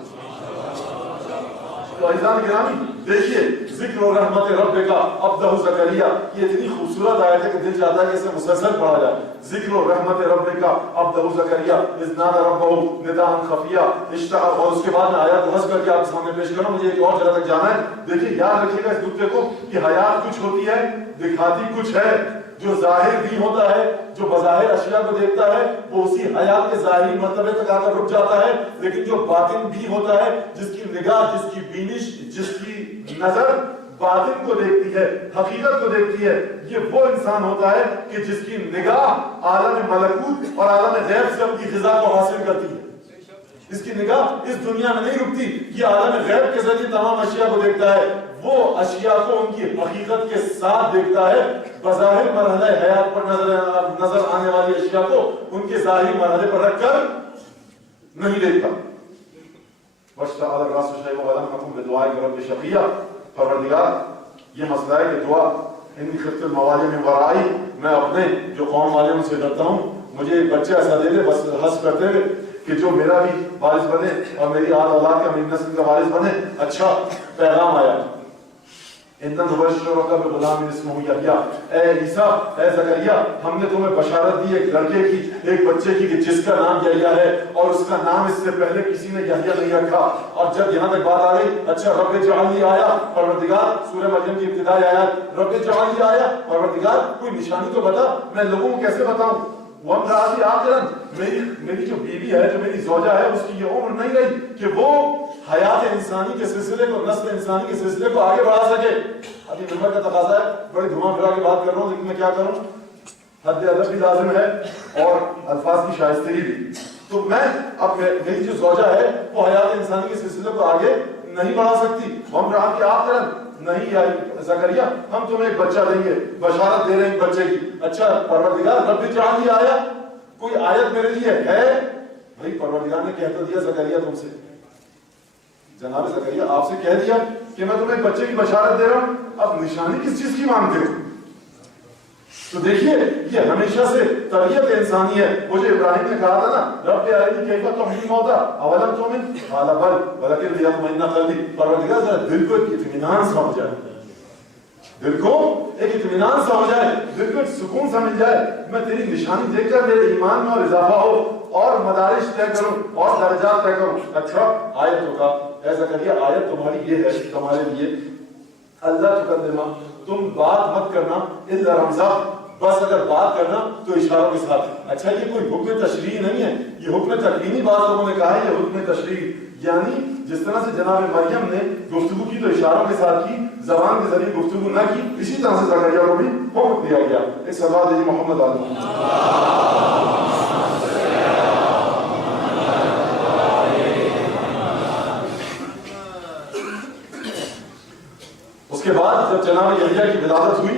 تو عزیزان گرامی دیکھیے ذکر و رحمت رب کا عبدہ زکریا, یہ اتنی خوبصورت آیت ہے کہ دل چاہتا ہے کہ اسے مسلسل پڑھا جائے. ذکر و رحمت رب کا عبدہ زکریا اذ نادى ربه نداء خفیا اشتعل. اور اس کے بعد میں آیات حذف کر کے آپ کے سامنے پیش کروں, مجھے ایک اور جگہ تک جانا ہے. دیکھیے یاد رکھیے گا اس نقطے کو کہ حیات کچھ ہوتی ہے, دکھاتی کچھ ہے. جو ظاہر بھی ہوتا ہے, جو بظاہر اشیاء کو دیکھتا ہے, وہ اسی حیات کے ظاہری مرتبے تک آ کر رک جاتا ہے. لیکن جو باطن بھی ہوتا ہے, جس کی نگاہ, جس کی بینش, جس کی نظر باطن کو دیکھتی ہے, حقیقت کو دیکھتی ہے, یہ وہ انسان ہوتا ہے کہ جس کی نگاہ عالم ملکوت اور عالم غیب سے اپنی غذا کو حاصل کرتی ہے. اس کی نگاہ اس دنیا میں نہیں رکتی, یہ عالم غیب کے ذریعے تمام اشیاء کو دیکھتا ہے. وہ اشیاء کو ان کی حقیقت کے ساتھ دیکھتا ہے, بظاہر مرحلہ حیات پر نظر آنے والی اشیاء کو ان کے ظاہری مرحلے پر رکھ کر نہیں دیکھتا. واشتعل الراس شیبا ولم اکن بدعائک رب شقیا. پروردگار یہ مسئلہ ہے کہ دعا انی خفت الموالی من ورائی, میں اپنے جو قوم والے ان سے ڈرتا ہوں, مجھے ایک بچہ ایسا دے دے بس حسب کرتے ہوئے کہ جو میرا بھی وارث بنے اور میری آل اولاد کا, میری نسل کا وارث بنے. اچھا پیغام آیا, اِنَّا نُبَشِّرُكَ بِغُلَامٍ اسْمُهُ یحییٰ, اے عیسیٰ, اے زکریا, ہم نے تمہیں بشارت دی ایک لڑکے کی, ایک بچے کی کہ جس کا نام یحییٰ ہے, اور اس کا نام اس سے پہلے کسی نے یحییٰ نہیں رکھا. اور جب یہاں تک بات آ گئی, اچھا رب اجعل لی آیا, پروردگار سورہ مریم کی ابتدائی آیات, رب اجعل لی آیا, پروردگار کوئی نشانی تو بتا, میں لوگوں کو کیسے بتاؤں. وَامْرَأَتِي عَاقِرًا, میری جو بیوی ہے, جو میری زوجہ ہے, اس کی یہ عمر نہیں رہی کہ وہ حیات انسانی کے سلسلے کو, نسل انسانی کے سلسلے کو آگے بڑھا سکے. ابھی ممبر کا تقاضا ہے, بڑی دھواں پھرا کے بات کر رہا ہوں, لیکن میں کیا کروں, حد ادب بھی لازم ہے اور الفاظ کی شائستگی بھی. تو میں اب میری جو زوجہ ہے وہ حیات انسانی کے سلسلے کو آگے نہیں بڑھا سکتی. وَامْرَأَتِي عَاقِرًا, نہیں زکریا, ہم تمہیں ایک بچہ دیں گے, بشارت دے رہے ہیں ایک بچے کی. اچھا پروردگار رب اجعل لی آیا, کوئی آیت میرے لیے ہے؟ بھائی پروردگار نے کہہ تو دیا زکریا تم سے, جناب زکریا آپ سے کہہ دیا کہ میں تمہیں ایک بچے کی بشارت دے رہا ہوں, اب نشانی کس چیز کی مانگتے ہو؟ تو دیکھیے یہ ہمیشہ سے طبیعت انسانی ہے. وہ جو ابراہیم نے کہا تھا نا, رب ارنی کیف تحیی الموتى اولم تؤمن قال بل ولكن ليطمئن قلبي, پروردگار ذرا دل کو اطمینان سمجھ جائے. دل کو ایک اطمینان سا ہو جائے، دل کو ایک سکون سا مل جائے، میں تیری نشانی دیکھ کر میرے ایمان میں اور اضافہ ہو اور مدارج طے کروں اور درجات طے کروں. اچھا آیتوں کا ایسا کریے، آیت تمہاری یہ ہے تمہارے لیے، اللہ تقدمہ، تم بات مت کرنا الا رمزا، بس اگر بات کرنا تو اشاروں کے ساتھ. اچھا یہ کوئی حکم تشریعی نہیں ہے، یہ حکم تکوینی بعض لوگوں نے کہا ہے، یہ حکم تشریعی، یعنی جس طرح سے جناب مریم نے گفتگو کی تو اشاروں کے ساتھ کی، زبان کے ذریعے گفتگو نہ کی، اسی طرح سے زکریا کو بھی حکم دیا گیا. ایک صلوات دیجیے محمد علیہ. اس کے بعد جب جناب یحییٰ کی ولادت ہوئی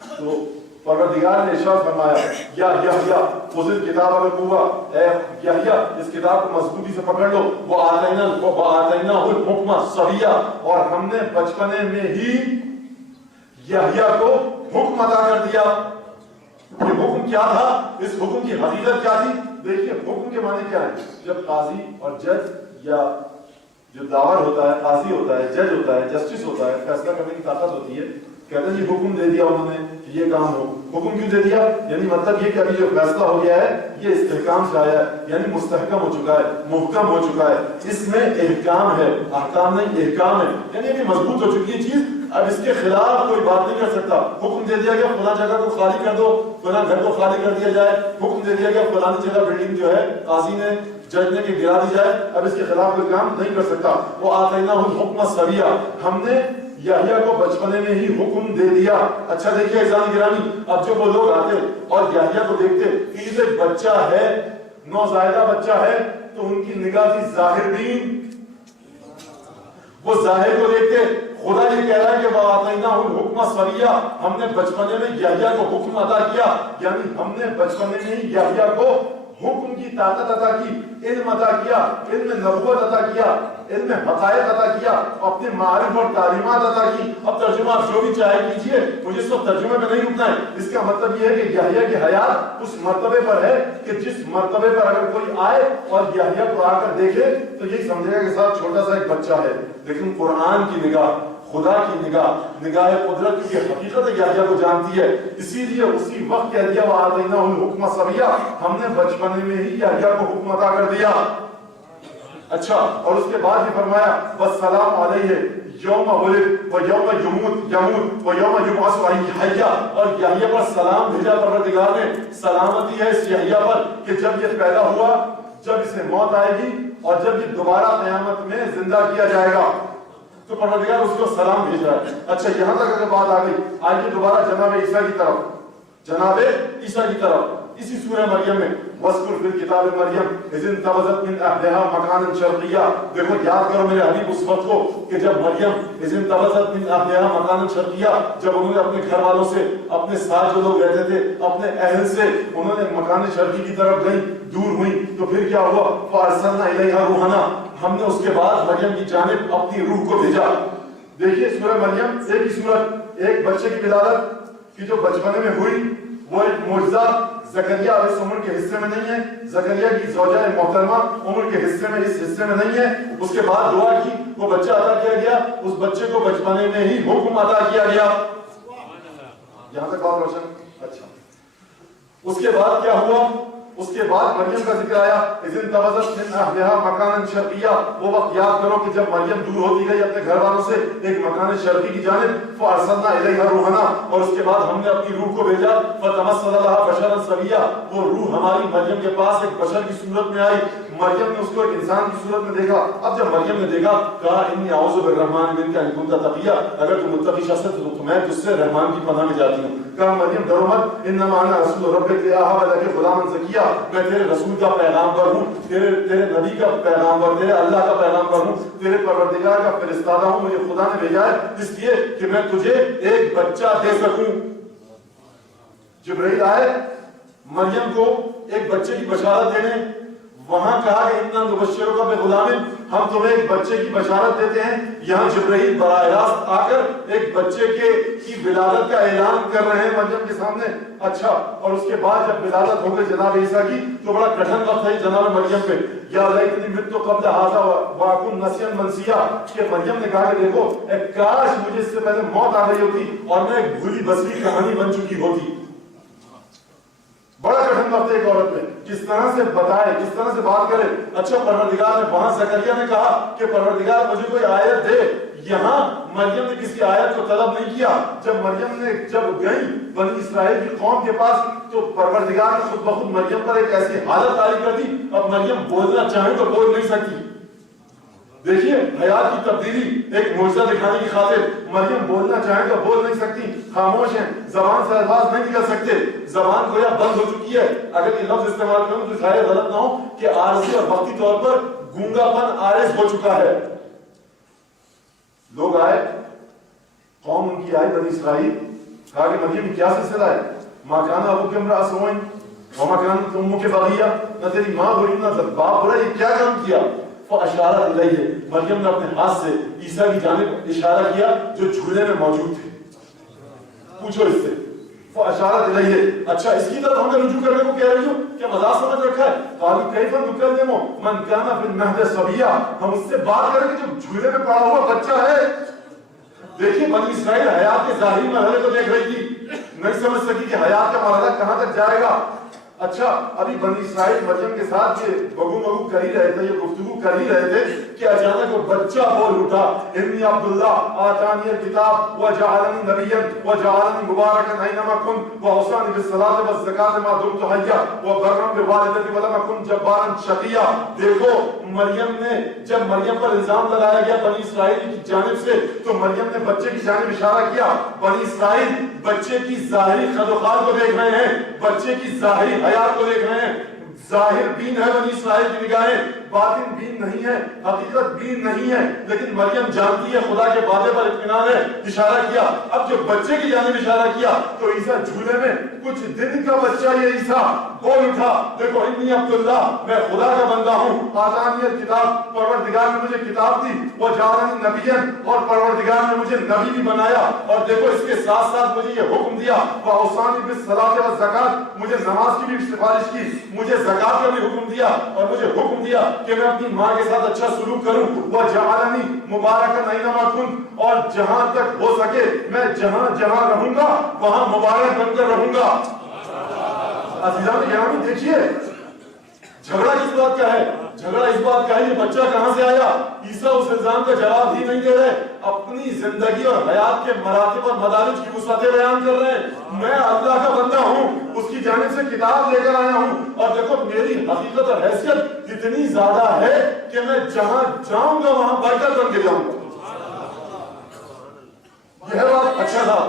تو پروردگار نے ارشاد فرمایا یا یحییٰ خذ الکتاب بقوۃ، اے یحییٰ اس کتاب کو مضبوطی سے پکڑ لو، وآتیناہ الحکم صبیا، اور ہم نے بچپنے میں ہی یحییٰ کو حکم عطا کر دیا. یہ حکم کیا تھا؟ اس حکم کی حقیقت کیا تھی؟ دیکھیے حکم کے معنی کیا ہے. جب قاضی اور جج یا جو داور ہوتا ہے، قاضی ہوتا ہے، جج ہوتا ہے، جسٹس ہوتا ہے، فیصلہ کرنے کی طاقت ہوتی ہے، کہتے ہیں یہ حکم دے دیا انہوں نے کہ یہ کام ہو. حکم کیوں دے دیا؟ یعنی مطلب یہ کہ ابھی جو فیصلہ ہو گیا ہے یہ استحکام سے آیا ہے، یعنی مستحکم ہو چکا ہے، محکم ہو چکا ہے، اس میں احکام ہے، احکام نہیں احکام ہے، یعنی ابھی مضبوط ہو چکی ہے چیز، اب اس کے خلاف کوئی بات نہیں کر سکتا. حکم دے دیا گیا فلاں جگہ کو خالی کر دو، فلاں گھر کو خالی کر دیا جائے، حکم دے دیا گیا فلانی جگہ بلڈنگ جو ہے قاضی نے جج نے کہ گرا دی جائے، اب اس کے خلاف کوئی کام نہیں کر سکتا. وہ آتیناہ الحکم صبیا، ہم نے یحییٰ کو بچپنے میں ہی حکم دے دیا. اچھا دیکھیے عزیزان گرامی، اب جو وہ لوگ آتے اور یحییٰ کو دیکھتے کہ یہ بچہ ہے، نوزائیدہ بچہ ہے، تو ان کی نگاہ تھی ظاہر بین، وہ ظاہر کو دیکھتے. خدا یہ کہہ رہا ہے کہ وَآتَيْنَاهُ الْحُكْمَ صَبِيًّا، ہم نے بچپنے میں یحییٰ کو حکم عطا کیا، یعنی ہم نے بچپنے میں ہی یحییٰ کو حکم کی طاقت عطا کی، علم عطا کیا، علم نبوت عطا کیا، علم حقائق عطا کیا، اپنے معارف اور تعلیمات عطا کی. اب ترجمہ آپ جو بھی چاہے کیجئے، مجھے صرف ترجمے میں نہیں رکنا ہے. اس کا مطلب یہ ہے کہ یحییٰ کی حیات اس مرتبے پر ہے کہ جس مرتبے پر اگر کوئی آئے اور یحییٰ کو آ کر دیکھے تو یہی سمجھے گا کہ صاحب چھوٹا سا ایک بچہ ہے. لیکن قرآن کی نگاہ، خدا کی نگاہ قدرت کی حقیقت یحییٰ کو جانتی ہے، اسی لیے اسی وقت کہہ دیا وَآتَيْنَاهُ الْحُكْمَ صَبِيًّا، ہم نے بچپنے میں ہی یحییٰ کو حکم عطا کر دیا. اچھا اور اس کے بعد ہی فرمایا وَالسَّلَامُ عَلَيْهِ یوم ولد وَیوم یموت وَیوم یبعث حَیًّا، اور یحییٰ پر سلام بھیجا پروردگار نے. سلامتی ہے اس یحییٰ پر کہ جب یہ پیدا ہوا، جب اسے موت آئے گی اور جب یہ دوبارہ قیامت میں زندہ کیا جائے گا تو پروردگار اس کو سلام بھیج رہا ہے. اچھا یہاں تک اگر بات آ گئی، آئیے دوبارہ جناب عیسیٰ کی طرف، اسی سورہ مریم میں وَاذْكُرْ فِي الْكِتَابِ مَرْيَمَ إِذِ انتَبَذَتْ مِنْ أَهْلِهَا مَكَانًا شَرْقِيًّا. دیکھو یاد کرو میرے حبیب اس وقت کو کہ جب مریم إِذِ انتَبَذَتْ مِنْ أَهْلِهَا مَكَانًا شَرْقِيًّا، جب انہوں نے اپنے گھر والوں سے، اپنے ساتھ جو لوگ رہتے تھے، اپنے اہل سے انہوں نے مکان شرقی کی طرف گئی، دور ہوئی، تو پھر کیا ہوا؟ فَأَرْسَلْنَا إِلَيْهَا رُوحَنَا، ہم نے اس کے بعد مریم کی جانب اپنی روح کو بھیجا. دیکھیے سورہ مریم ایک ہی سورت، ایک بچے کی ولادت کی جو بچپنے میں ہوئی وہ ایک معجزہ زکریا علیہ السلام کے حصے میں نہیں ہے، زکریا کی زوجہ محترمہ عمر کے حصے میں، اس حصے میں نہیں ہے. اس کے بعد دعا کی، وہ بچہ عطا کیا گیا، اس بچے کو بچپنے میں ہی حکم عطا کیا گیا. یہاں تک بات روشن. اچھا اس کے بعد کیا ہوا؟ اس کے بعد مریم کا ذکر آیا اِذِ انتَبَذَتْ مِنْ أَهْلِهَا مَكَانًا شَرْقِيًّا. وہ وقت یاد کرو کہ جب مریم دور ہوتی گئی اپنے گھر والوں سے ایک مکان شرقی کی جانب، فَأَرْسَلْنَا إِلَيْهَا رُوحَنَا، اور اس کے بعد ہم نے اپنی روح کو بھیجا. فَتَمَثَّلَ لَهَا بَشَرًا سَوِيًّا، وہ روح ہماری مریم کے پاس ایک بشر کی صورت میں آئی. مریم نے اس کو ایک انسان کی صورت میں دیکھا. اب جب مریم نے دیکھا کہا انی اعوذ بالرحمن منک ان کنت تقیا، اگر تم متقی شخص ہے تو میں تجھ سے رحمان کی پناہ میں جاتی ہوں. کہا مریم ڈرو مت، انما انا رسول ربک لأہب لک غلاما زکیا، میں تیرے رسول کا پیغامبر ہوں، تیرے نبی کا پیغامبر، تیرے اللہ کا پیغامبر ہوں، تیرے پروردگار کا فرستادہ ہوں. مجھے خدا نے بھیجا ہے اس لیے کہ میں تجھے ایک بچہ دے سکوں. جبرائیل آئے مریم کو ایک بچے کی بشارت دینے، وہاں کہا کہ اِنَّا نُبَشِّرُکَ بِغُلَامٍ، ہم تمہیں ایک بچے کی بشارت دیتے ہیں. یہاں جبرائیل براہ راست آ کر ایک بچے کی ولادت کا اعلان کر رہے ہیں مریم کے سامنے. اچھا، اور اس کے بعد جب ولادت ہو گئی جناب عیسیٰ کی تو بڑا کٹھن وقت ہے جناب مریم پہ. یا لیتنی مت قبل ھذا واکن نسیا منسیا، کہ مریم نے کہا کہ دیکھو کاش مجھے اس سے پہلے موت آ گئی ہوتی اور میں ایک بھولی بسری کہانی بن چکی ہوتی. بڑا کٹھن وقت ہے ایک عورت میں، کس طرح سے بتائے، کس طرح سے بات کرے. اچھا، پروردگار نے وہاں زکریا نے کہا کہ پروردگار مجھے کوئی آیت دے. یہاں مریم نے کسی آیت کو طلب نہیں کیا. جب مریم نے گئی بنی اسرائیل کی قوم کے پاس تو پروردگار نے خود بخود مریم پر ایک ایسی حالت طاری کر دی اب مریم بولنا چاہے تو بول نہیں سکتی. دیکھیے حیات کی تبدیلی ایک معجزہ دکھانے کی خاطر. مریم بولنا چاہیں تو بول نہیں سکتی، خاموش ہیں، زبان سے الفاظ نہیں نکل سکتے، زبان گویا بند ہو چکی ہے. اگر یہ لفظ استعمال کروں تو شاید غلط نہ ہو کہ عارضی اور وقتی طور پر گونگا پن عارض ہو چکا ہے. لوگ آئے، قوم ان کی آئی بنی اسرائیل، کہا کہ مریم کیا سلسلہ ہے؟ ماں کان ابوک امرأ سوء وما کانت امک بغیہ، نہ تیری ماں بری نہ باپ برا، یہ کیا کام کیا؟ فاشارت الیہ، مریم نے اپنے ہاتھ سے عیسیٰ کی جانب اشارہ کیا جو جھولے میں موجود تھے. پوچھو اس سے. فاشارت الیہ، اچھا اس کی طرف ہمیں رجوع کرنے کو کہہ رہی ہوں کہ مذاق سمجھ رکھا ہے؟ قالوا کیف نکلم من کان فی المہد صبیا، ہم اس سے بات کریں گے جو جھولے میں پڑا ہوا بچہ ہے. دیکھیے بنی اسرائیل حیات کے ظاہری مرحلے کو دیکھ رہی تھی، نہیں سمجھ سکی کہ حیات کا مرحلہ کہاں تک جائے گا. اچھا، ابھی بنی اسرائیل مریم کے ساتھ یہ بگو کر ہی رہے تھے، یہ گفتگو کر ہی رہے تھے کہ اچانک وہ بچہ بول اٹھا، انی عبداللہ آتانی الکتاب وجعلنی نبیا وجعلنی مبارکا اینما کنت واوصانی بالصلاۃ والزکاۃ ما دمت حیا وبرا بوالدتی ولم اکن جبارا شقیا. دیکھو مریم نے جب مریم پر الزام لگایا گیا بنی اسرائیل کی جانب سے تو مریم نے بچے کی جانب اشارہ کیا. بنی اسرائیل بچے کی ظاہری خد و خال کو دیکھ رہے ہیں، بچے کی ظاہری حیات کو دیکھ رہے ہیں. ظاہر بین ہے بنی اسرائیل کی نگاہیں، باطن بین نہیں ہے، حقیقت بین نہیں ہے. لیکن مریم جانتی ہے خدا کے وعدے پر اطمینان ہے، اشارہ کیا. اب جو بچے کی جانب اشارہ کیا تو عیسیٰ جھولے میں کچھ دن کا بچہ یہ عیسیٰ بول اٹھا، دیکھو انی عبداللہ، میں خدا کا بندہ ہوں، آتانی الکتاب، پروردگار نے مجھے کتاب دی، وجعلنی نبیا، اور پروردگار نے مجھے نبی بھی بنایا. اور دیکھو اس کے ساتھ ساتھ مجھے یہ حکم دیا واوصانی بالصلاۃ والزکاۃ، مجھے نماز کی بھی سفارش کی، مجھے زکات کا بھی حکم دیا اور مجھے حکم دیا کہ میں اپنی ماں کے ساتھ اچھا سلوک کروں. وجعلنی مبارکا اینما کنت، اور جہاں تک ہو سکے میں جہاں جہاں رہوں گا وہاں مبارک بن کر رہوں گا. عزیزان گرامی دیکھیے جھگڑا کس بات کا ہے؟ جھگڑا اس بات کا ہے یہ بچہ کہاں سے آیا. عیسیٰ اس الزام کا جواب ہی نہیں دے رہے، اپنی زندگی اور حیات کے مراتب اور مدارج کی وسعتیں بیان کر رہے ہیں. میں اللہ کا بندہ ہوں، اس کی جانب سے کتاب لے کر آیا ہوں، اور دیکھو میری حقیقت اور حیثیت اتنی زیادہ ہے کہ میں جہاں جاؤں گا وہاں برکت بن کے جاؤں گا. یہ بات اچھا تھا.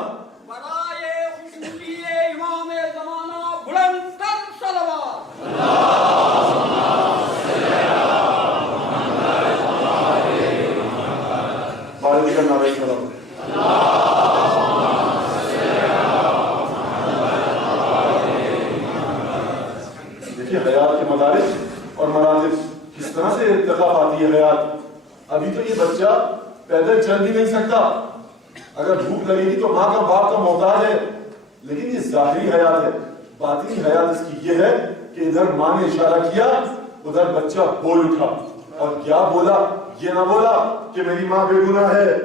دیکھیے حیات کے مدارج اور مراتب کس طرح سے ارتقا پاتی ہے حیات. ابھی تو یہ بچہ پیدل چل بھی نہیں سکتا، اگر بھوک لگے گی تو ماں کا باپ کا محتاج ہے. لیکن یہ ظاہری حیات ہے، باطنی حیات اس کی یہ ہے کہ ادھر ماں نے اشارہ کیا، ادھر بچہ بول اٹھا. اور کیا بولا؟ یہ نہ بولا کہ میری ماں بے گناہ ہے.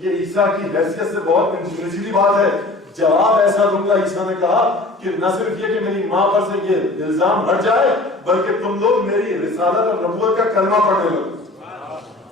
یہ عیسیٰ کی حیثیت سے بہت نچلی بات ہے. جواب ایسا دوں گا، عیسیٰ نے کہا کہ نہ صرف یہ کہ میری ماں پر سے یہ الزام ہٹ جائے بلکہ تم لوگ میری رسالت اور نبوت کا کلمہ پڑھنے لگو.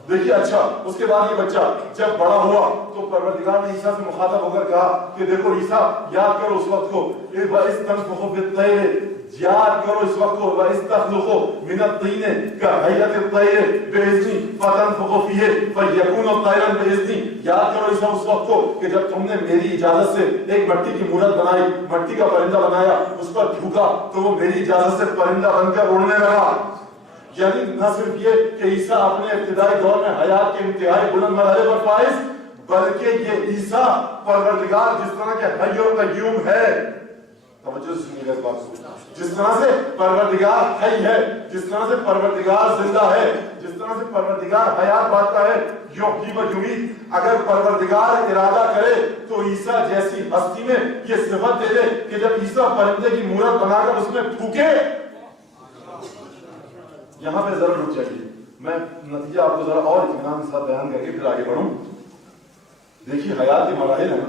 دیکھیے اچھا اس کے بعد یہ بچہ جب بڑا ہوا تو پروردگار نے عیسیٰ سے مخاطب ہو کر کہا کہ دیکھو عیسیٰ یاد کرو اس وقت کو، وَإِذْ تَنفُخُ بِالطَّيْرِ، یاد کرو اس وقت کو، وَإِذْ تَخْلُقُ مِنَ الطِّينِ كَهَيْئَةِ الطَّيْرِ بِإِذْنِي فَتَنفُخُ فِيهِ فَيَكُونُ طَيْرًا بِإِذْنِي. یاد کرو عیسیٰ اس وقت کو کہ جب تم نے میری اجازت سے ایک مٹی کی مورت بنائی، مٹی کا پرندہ بنایا، اس پر پھونکا تو وہ میری اجازت سے پرندہ بن کر اڑنے لگا. یعنی نہ صرف یہ کہ عیسیٰ اپنے ابتدائی دور میں حیات کے انتہائی بلند مرحلے پر فائز، بلکہ یہ عیسیٰ پروردگار جس طرح کے حی و قیوم ہے توجہ سے سنیے اس بات کو. جس طرح سے پروردگار حی ہے, جس طرح سے پروردگار زندہ ہے, جس طرح سے پروردگار حیات باتا ہے, یحیی و یمیت, اگر پروردگار ارادہ کرے تو عیسیٰ جیسی ہستی میں یہ صفت دے دے کہ جب عیسیٰ پرندے کی مورت بنا کر اس میں پھونکے. یہاں پہ ضرور رک جائیے, میں نتیجہ آپ کو ذرا اور اطمینان کے ساتھ بیان کر کے پھر آگے بڑھوں. دیکھیے حیات کے مراحل ہیں,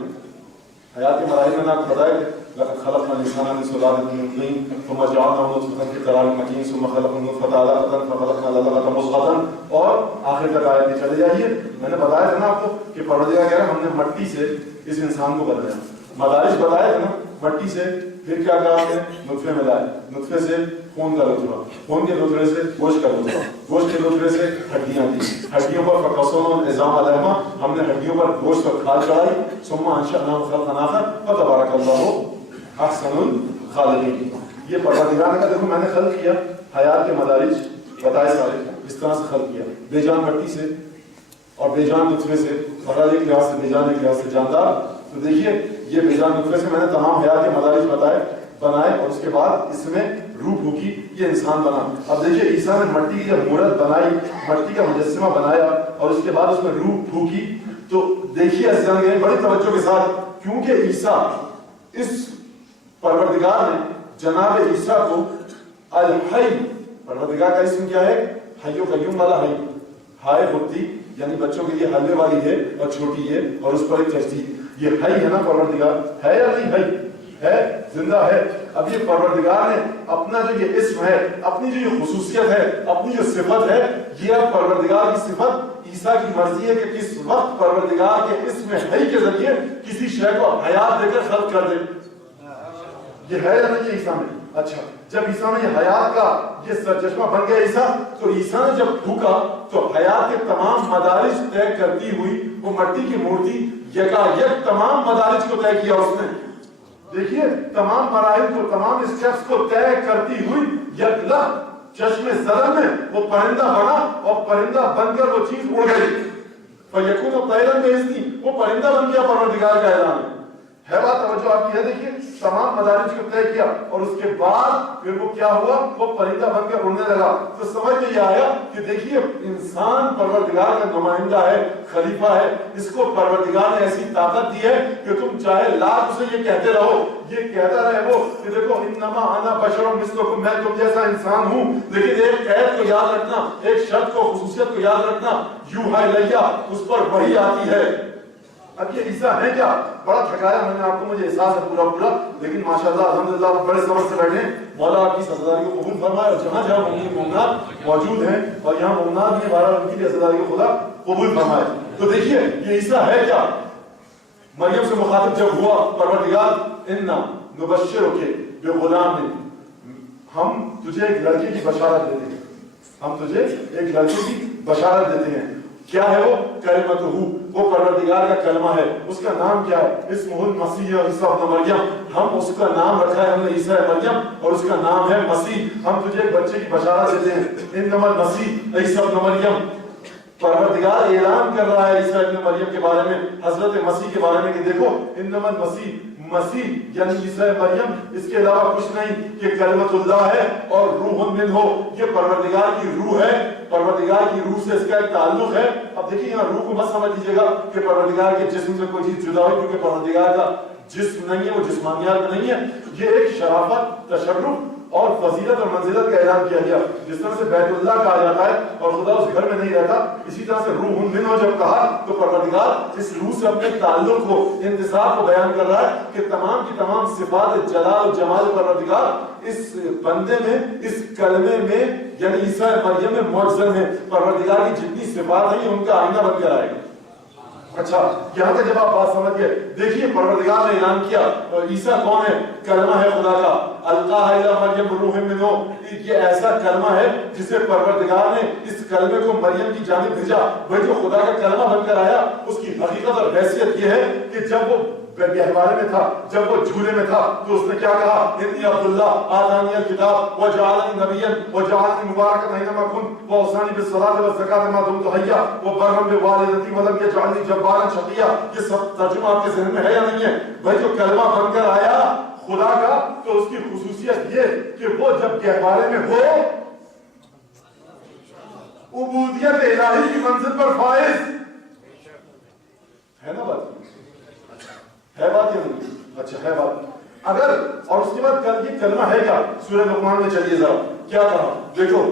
حیات کے مراحل میں آپ کو بتایا کہ لقد خلقنا الانسان من سلالة من طين ثم جعلناه نطفة في قرار مكين ثم خلقنا النطفة علقة فخلقنا العلقة مضغة, اور آخر تک آیت میں چلے جائیے. میں نے بتایا تھا نا آپ کو کہ پروردگار کہہ رہا ہے ہم نے مٹی سے اس انسان کو بنایا, مدارج بتایا تھا نا, مٹی سے پھر کیا کہا ہم نے, نطفے میں لائے, نطفے سے خون کا لطفہ, خون کے لطفے سے گوشت کا لطفہ, گوشت کے لطفے سے ہڈیاں تھیں, ہڈیوں پر فقصون العظام علیہما, ہم نے ہڈیوں پر گوشت اور کھال چڑھائی. ثم انشأناه خلقا آخر فتبارک اللہ احسن الخالقین. یہ پروردگار نے کہا دیکھو میں نے خلق کیا, حیات کے مدارج بتائے سارے, اس طرح سے خلق کیا, بے جان مٹی سے اور بے جان نطفے سے, اور ایک لحاظ سے بے جان, ایک لحاظ سے جاندار. تو دیکھیے یہ بے جان نطفے سے میں نے تمام حیات کے مدارج بنائے, اور اس کے بعد اس میں روح پھونکی, یہ انسان بنا. اب دیکھیے عیسیٰ نے مٹی کی جب مورت بنائی, مٹی کا مجسمہ بنایا, اور اس کے بعد اس میں روح پھونکی, تو دیکھیے عزیزان بڑی توجہ کے ساتھ, کیونکہ عیسیٰ اس پروردگار نے جناب عیسیٰ کو الحی, پروردگار کا اسم کیا ہے, حی و قیوم والا حی, ہائے ہوتی یعنی بچوں کے لیے حلوے والی ہے اور چھوٹی ہے, اور اس پر ایک تشدید, یہ حی ہے نا پروردگار, ہے یا نہیں حی ہے, زندہ ہے. اب یہ پروردگار نے اپنا جو یہ اسم ہے, اپنی جو یہ خصوصیت ہے, اپنی جو صفت ہے, یہ اب پروردگار کی صفت عیسیٰ کی مرضی ہے کہ کس وقت پروردگار کے اسم حی کے ذریعے کسی شے کو حیات دے کر خلق کر دے. یہ ہے یا نہیں عیسیٰ میں؟ اچھا, جب عیسیٰ میں یہ حیات کا یہ سرچشمہ بن گیا عیسیٰ, تو عیسیٰ نے جب پھونکا تو حیات کے تمام مدارج طے کرتی ہوئی وہ مٹی کی مورتی یکایک تمام مدارج کو طے کیا اس نے. دیکھیے تمام مراحل کو, تمام اسٹیپس کو طے کرتی ہوئی یکلخت چشم زرم میں وہ پرندہ بنا, اور پرندہ بن کر وہ چیز اڑ گئی. فَيَكُونُ طَيْرًا بِإِذْنِهِ, وہ پرندہ بن گیا پروردگار کا اعلان ہے. بات توجہ آپ کی ہے, دیکھیے تمام مدارج کو طے کیا, اور اس کے بعد پھر وہ کیا ہوا, وہ پرندہ بن کر اڑنے لگا. تو سمجھ میں یہ آیا کہ دیکھیے انسان پروردگار کا نمائندہ ہے, خلیفہ ہے, اس کو پروردگار نے ایسی طاقت دی ہے کہ تم چاہے لاکھ اسے یہ کہتے رہو, یہ کہتا رہے وہ کہ دیکھو انما انا بشر مثلکم, میں تم جیسا انسان ہوں, لیکن ایک قید کو یاد رکھنا, ایک شرط کو, خصوصیت کو یاد رکھنا, یوحی الیہ, اس پر وحی آتی ہے. اب یہ عیسیٰ ہے کیا, بڑا تھکایا میں نے آپ کو, مجھے احساس ہے پورا, لیکن ماشاءاللہ الحمدللہ آپ بڑے صبر سے بیٹھے. مولا آپ کی سزاداری کو قبول فرمائے, اور جہاں جہاں مومنات موجود ہیں اور یہاں مومنات بھی ہمارا ان کی سزاداری کو خدا قبول فرمائے. تو دیکھیے یہ عیسیٰ ہے کیا. مریم سے مخاطب جب ہوا پروردگار, انا نبشرک بغلام, ہم تجھے ایک لڑکے کی بشارت دیتے ہیں, ہم تجھے ایک لڑکے کی بشارت دیتے ہیں. کیا ہے وہ, کلمتہ, وہ پروردگار کا کلمہ ہے. اس کا نام کیا ہے, اسمہ المسیح عیسیٰ ابن مریم. ہم اس کا نام رکھا ہے ہم نے عیسیٰ مریم, اور اس کا نام ہے مسیح. ہم تجھے ایک بچے کی بشارت دیتے ہیں, انما المسیح عیسیٰ ابن مریم. پروردگار اعلان کر رہا ہے عیسیٰ ابن مریم کے بارے میں, حضرت مسیح کے بارے میں, کہ دیکھو انما المسیح, مسیح یعنی عیسیٰ مریم, اس کے علاوہ کچھ نہیں, کہ کلمت اللہ ہے اور روح منہ, یہ پروردگار کی روح ہے, پروردگار کی روح سے اس کا ایک تعلق ہے. اب دیکھیے یہاں روح کو مت سمجھ لیجیے گا کہ پروردگار کے جسم سے کوئی چیز جدا ہو, کیونکہ پروردگار کا جسم نہیں ہے, وہ جسمانیات میں نہیں ہے. یہ ایک شرافت, تشرف اور فضیلت اور منزلت کا اعلان کیا گیا. جس طرح سے بیت اللہ کہا جاتا ہے اور خدا اس گھر میں نہیں رہتا, اسی طرح سے روح منہ جب کہا تو پروردگار اس روح سے اپنے تعلق کو, انتصاب کو بیان کر رہا ہے کہ تمام کی تمام صفات جلال و جمال پروردگار اس بندے میں, اس کلمے میں یعنی عیسیٰ مریم میں معجزن ہے. پروردگار کی جتنی صفات ہیں ان کا آئینہ بن کر آئے گا. اچھا یہاں تک جب آپ بات سمجھ گئے, دیکھیے پروردگار نے اعلان کیا, عیسیٰ کون ہے, کلمہ ہے خدا کا, القاہ الی مریم بروح منہ, یہ ایسا کلمہ ہے جسے پروردگار نے اس کلمے کو مریم کی جانب بھیجا. وہی جو خدا کا کلمہ بن کر آیا, اس کی حقیقت اور حیثیت یہ ہے کہ جب وہ گہوارے میں تھا, جب وہ جھولے میں تھا, تو اس نے کیا کہا, انی عبداللہ آتانی الکتاب وجعلنی نبیا وجعلنی مبارکا اینما کنت واوصانی بالصلاۃ والزکاۃ ما دمت حیا وبرا بوالدتی ولم یجعلنی جبارا شقیا. یہ سب ترجمہ آپ کے ذہن میں ہے یا نہیں ہے؟ بھائی جو کلمہ بن کر آیا خدا کا تو اس کی خصوصیت یہ کہ وہ جب گہوارے میں ہو عبودیت الہی کی منزل پر فائز ہے نا بات ہے بات یا نہیں؟ اچھا ہے بات. اگر اور اس کے بعد کل یہ کلمہ ہے کیا سورہ لقمان میں چلیے ذرا کیا کہا دیکھو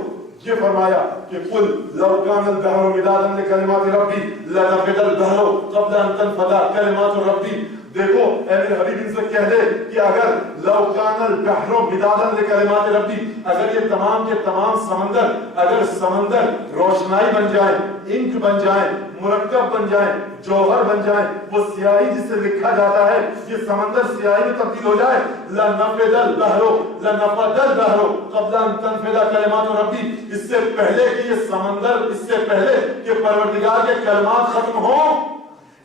یہ فرمایا کہ قل لو كان الدهر مدادا لكلمات ربي لنفد الدهر قبل ان تنفد كلمات ربي. دیکھو اے میرے حبیب ان سے کہہ دے کہ اگر لو كان البحر مدادا لكلمات ربي اگر یہ تمام کے تمام سمندر اگر سمندر روشنائی بن جائے انک بن جائے مرکب بن جائے جوہر بن جائے وہ سیاہی جس سے لکھا جاتا ہے یہ سمندر سیاہی میں تبدیل ہو جائے لنفد البحر قبل ان تنفد کلمات ربی اس سے پہلے کہ یہ سمندر اس سے پہلے کہ پروردگار کے کلمات ختم ہوں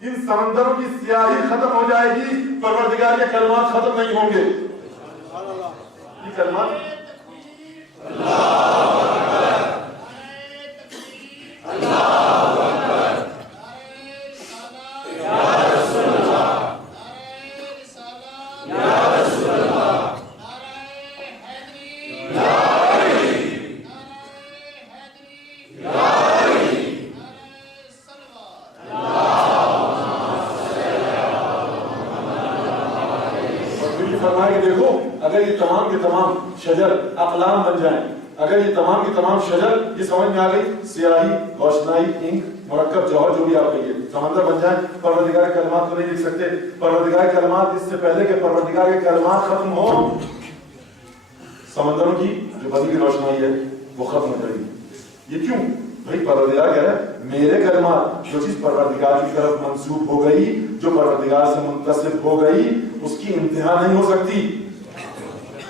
ان سمندروں کی سیاہی ختم ہو جائے گی پروردگار کے کلمات ختم نہیں ہوں گے. یہ کلمات اگر یہ تمام کے تمام شجر اقلام بن جائیں اگر یہ تمام کے تمام شجر یہ سمجھ میں آ گئی سیاہی روشنائی انک مرکب جوہر جو بھی آپ کہیے سمندر بن جائیں پروردگار کے کلمات کو نہیں لکھ سکتے پروردگار کے کلمات اس سے پہلے کہ پروردگار کے کلمات ختم ہوں سمندروں کی جو بنی کی روشنائی ہے وہ ختم ہو جائے گی. یہ کیوں بھائی پروردگار کہہ رہا ہے میرے کلمات جو چیز پروردگار کی طرف منسوب ہو گئی جو پروردگار سے منتسب ہو گئی اس کی انتہا نہیں ہو سکتی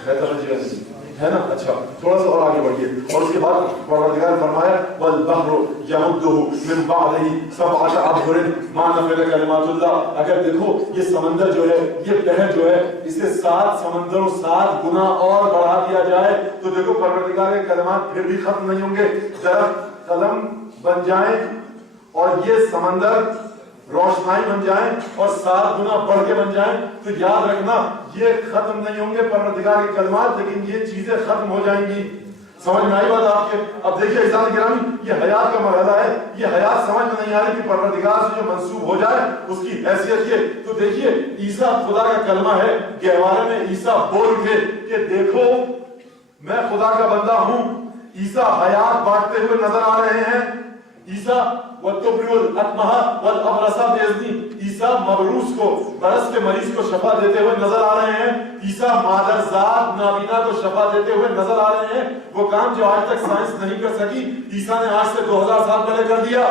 ہے نا. اچھا تھوڑا سا اور آگے بڑھیے اور اس کے بعد پروردگار فرمایا والبحر يمده من بعده سبعة أبحر ما نفد كلمات اللہ. اگر دیکھو یہ سمندر جو ہے یہ بحر جو ہے اسے 7 سمندروں 7 گنا اور بڑھا دیا جائے تو دیکھو پروردگار کے کلمات پھر بھی ختم نہیں ہوں گے. درخت قلم بن جائیں اور یہ سمندر روشنائی بن جائیں اور 7 گنا بڑھ کے بن جائیں تو یاد رکھنا یہ ختم نہیں ہوں گے پروردگار کے کلمات لیکن یہ چیزیں ختم ہو جائیں گی. سمجھ میں آئی بات آپ کے؟ اب دیکھیے عزیزان گرامی یہ حیات کا مرحلہ ہے یہ حیات سمجھ میں نہیں آ رہی کہ پروردگار سے جو منسوب ہو جائے اس کی حیثیت یہ تو دیکھیے عیسیٰ خدا کا کلمہ ہے گہوارے میں عیسیٰ بول اٹھے کہ دیکھو میں خدا کا بندہ ہوں. عیسیٰ حیات بانٹتے ہوئے نظر آ رہے ہیں. عیسیٰ وَتُبْرِئُ الْأَكْمَحَ وَالْأَبْرَصَ بِإِذْنِهِ عیسیٰ مبروس کو برس کے مریض کو شفا دیتے ہوئے نظر آ رہے ہیں. عیسیٰ مادرزاد نابینا کو شفا دیتے ہوئے نظر آ رہے ہیں. وہ کام جو آج تک سائنس نہیں کر سکی عیسیٰ نے آج سے 2000 سال پہلے کر دیا.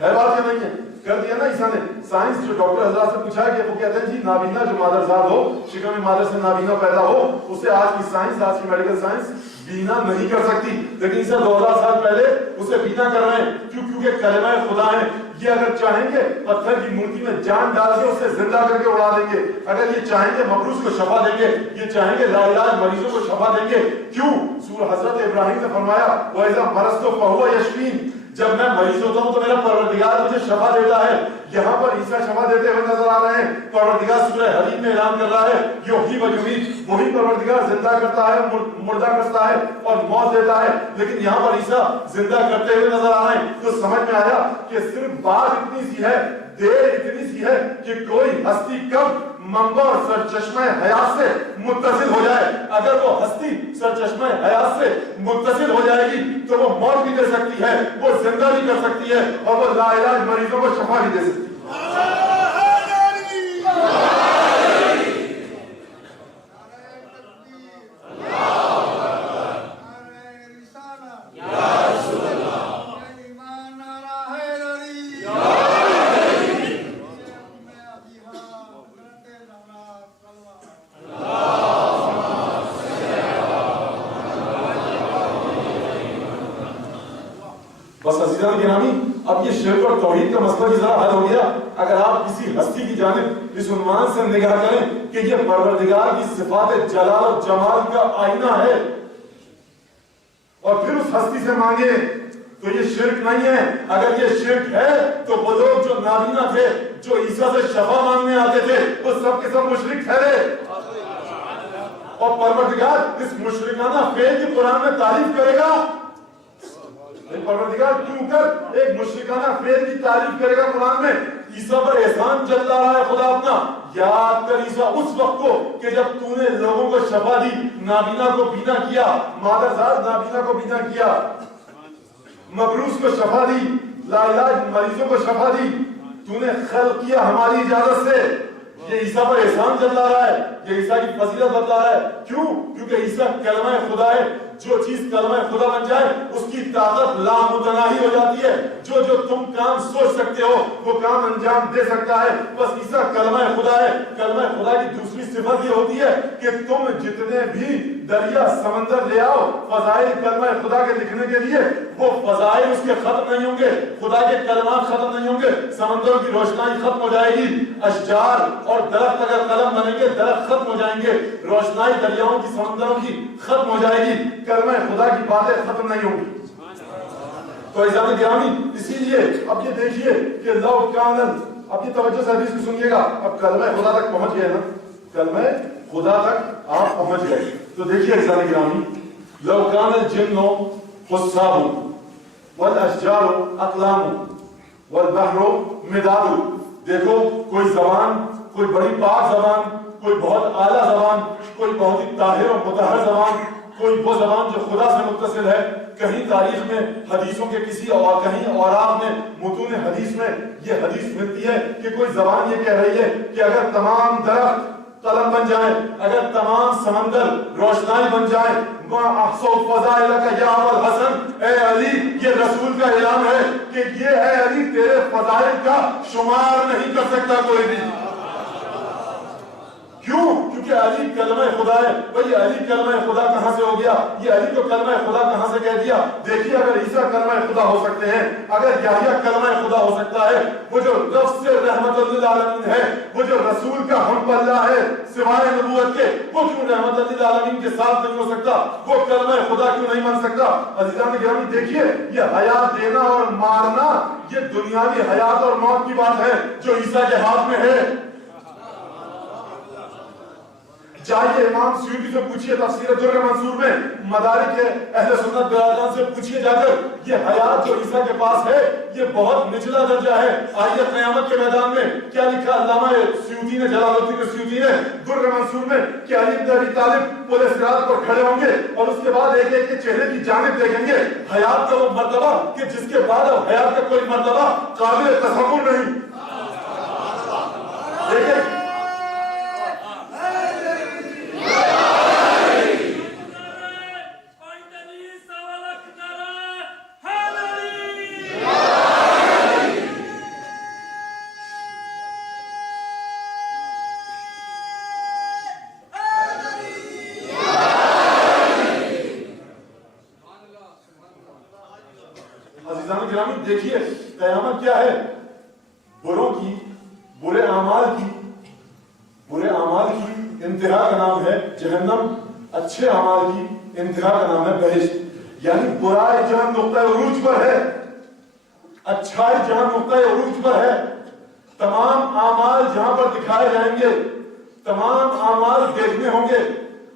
ہے بات یا نہیں ہے؟ کر دیا نا عیسیٰ نے. سائنس جو ڈاکٹر حضرات سے پوچھا ہے کہ وہ کہتے ہیں جی نابینا جو مادرزاد ہو شکم مادر سے نابینا پیدا ہو اسے آج کی سائنس آج کی میڈیکل سائنس بینا نہیں کر سکتی لیکن اسے 2000 سال پہلے اسے بینا کر رہے ہیں. کیونکہ کلمہ خدا ہے. یہ اگر چاہیں گے پتھر کی مورتی میں جان ڈال کے اسے زندہ کر کے اڑا دیں گے. اگر یہ چاہیں گے مبروس کو شفا دیں گے یہ چاہیں گے لاعلاج مریضوں کو شفا دیں گے. کیوں؟ سورہ حضرت ابراہیم نے فرمایا وَإِذَا مَرَضْتُ فَهُوَ يَشْفِينِ جب میں مریض ہوتا ہوں تو میرا پروردگار مجھے شفا دیتا ہے. یہاں پر عیسیٰ شفا دیتے ہوئے نظر آ رہے ہیں. پروردگار سورہ حدید میں اعلان کر رہا ہے یحیی و یمیت وہی پروردگار زندہ کرتا ہے مردہ کرتا ہے اور موت دیتا ہے. لیکن یہاں پر عیسیٰ زندہ کرتے ہوئے نظر آ رہے ہیں تو سمجھ میں آیا کہ صرف بات اتنی سی ہے دیر اتنی سی ہے کہ کوئی ہستی کب منبع اور سرچشمہ حیات سے متصل ہو جائے. اگر وہ ہستی سرچشمہ حیات سے متصل ہو جائے گی تو وہ موت بھی دے سکتی ہے وہ زندہ بھی کر سکتی ہے اور وہ لاعلاج مریضوں کو شفا بھی دے سکتی ہے. بس عزیزان گرامی اب یہ شرک اور توحید کا مسئلہ بھی ذرا حل ہو گیا. اگر آپ کسی ہستی کی جانب اس عنوان سے نگاہ کریں کہ یہ پروردگار کی صفات جلال و جمال کا آئینہ ہے اور پھر اس ہستی سے مانگے تو یہ شرک نہیں ہے. اگر یہ شرک ہے تو وہ لوگ جو نابینا تھے جو عیسیٰ سے شفا مانگنے آتے تھے وہ سب کے سب مشرک ٹھہرے. اور پروردگار اس مشرکانہ فعل کی قرآن میں تعریف کرے گا. پروردگار کیوں کر ایک مشرکانہ فعل کی تعریف کرے گا قرآن میں؟ عیسیٰ پر احسان جتا رہا ہے خدا اپنا. یاد کر عیسیٰ اس وقت کو کہ جب تو نے لوگوں کو شفا دی, نابینا کو بینا کیا, مادرزاد نابینا کو بینا کیا, مبروس کو شفا دی, لاعلاج مریضوں کو شفا دی, تو نے خلق کیا ہماری اجازت سے. یہ عیسیٰ پر احسان جتا رہا ہے, یہ عیسیٰ کی فضیلت بتا رہا ہے. کیوں؟ کیونکہ عیسیٰ کلمہ خدا ہے. جو چیز کلمہ خدا بن جائے اس کی طاقت لامتناہی ہو جاتی ہے. جو تم کام سوچ سکتے ہو وہ کام انجام دے سکتا ہے. بس عیسیٰ کلمہ خدا ہے. کلمہ خدا کی دوسری صفت یہ ہوتی ہے کہ تم جتنے بھی دریا سمندر لے آؤ فضائل کلمہ خدا کے لکھنے کے لیے, وہ فضائل اس کے ختم نہیں ہوں گے, خدا کے کلمات ختم نہیں ہوں گے. سمندروں کی روشنائی ختم ہو جائے گی, اشجار اور درخت اگر قلم بنیں گے درخت ختم ہو جائیں گے, روشنائی دریاؤں کی سمندروں کی ختم ہو جائے گی, کلمہ خدا کی باتیں ختم نہیں ہوں گی. تو عزیزان گرامی, اسی لیے اب یہ دیکھیے کہ لو کانن, اب یہ توجہ سے حدیث کو سنیے گا. اب کلمہ خدا تک پہنچ گئے نا, کلمہ خدا تک آپ پہنچ گئے. تو دیکھیے عزیزان گرامی, لو کان الجن حساب والاشجار اقلام والبحر مداد. دیکھو کوئی زبان, کوئی بڑی پاک زبان, کوئی بہت اعلیٰ زبان, کوئی بہت ہی طاہر و مطہر زبان, کوئی وہ زبان جو خدا سے متصل ہے. کہیں تاریخ میں حدیثوں کے کسی اور کہیں اوراق میں متون حدیث میں یہ حدیث ملتی ہے کہ کوئی زبان یہ کہہ رہی ہے کہ اگر تمام درخت قلم بن جائیں, اگر تمام سمندر روشنائی بن جائیں, ما احصو فضائلک یا ابو الحسن, اے علی یہ رسول کا اعلان ہے کہ یہ اے علی تیرے فضائل کا شمار نہیں کر سکتا کوئی بھی. کیوں؟ کیونکہ علی کلمہ خدا ہے. بھئی علی کلمہ خدا کہاں سے ہو گیا؟ یہ علی کو کلمہ خدا کہاں سے کہہ دیا؟ دیکھیے اگر عیسیٰ کلمہ خدا ہو سکتے ہیں, اگر یحییٰ کلمہ خدا ہو سکتا ہے, وہ جو لفظ رحمت للعالمین ہے, وہ جو رسول کا ہم پلہ ہے سوائے نبوت کے, وہ کیوں رحمت للعالمین کے ساتھ نہیں ہو سکتا؟ وہ کلمہ خدا کیوں نہیں بن سکتا؟ عزیزان گرامی دیکھیے, یہ حیات دینا اور مارنا یہ دنیاوی حیات اور موت کی بات ہے جو عیسیٰ کے ہاتھ میں ہے. جائیے امام سیوطی سے پوچھئے تفسیر در منصور میں, مدارک اہل سنت برادران سے پوچھئے جا کر, یہ حیات جو عیسیٰ کے پاس ہے یہ بہت نچلا درجہ ہے. آئیے قیامت کے میدان میں کیا لکھا علامہ سیوطی نے, جلال الدین سیوطی نے در منصور میں, کہ علی بن ابی طالب پورے صراط پر کھڑے ہوں گے اور اس کے بعد ایک ایک کے چہرے کی جانب دیکھیں گے. حیات کا وہ مرتبہ کہ جس کے بعد اب حیات کا کوئی مرتبہ قابل تصور نہیں. دیکھیں دیکھیے قیامت کیا ہے؟ بروں کی, برے اعمال کی انتہا کا نام ہے جہنم, اچھے اعمال کی انتہا کا نام ہے بہشت. یعنی برائی جہاں نقطہ عروج پر ہے, اچھائی جہاں نقطہ عروج پر ہے, تمام اعمال جہاں پر دکھائے جائیں گے, تمام اعمال دیکھنے ہوں گے.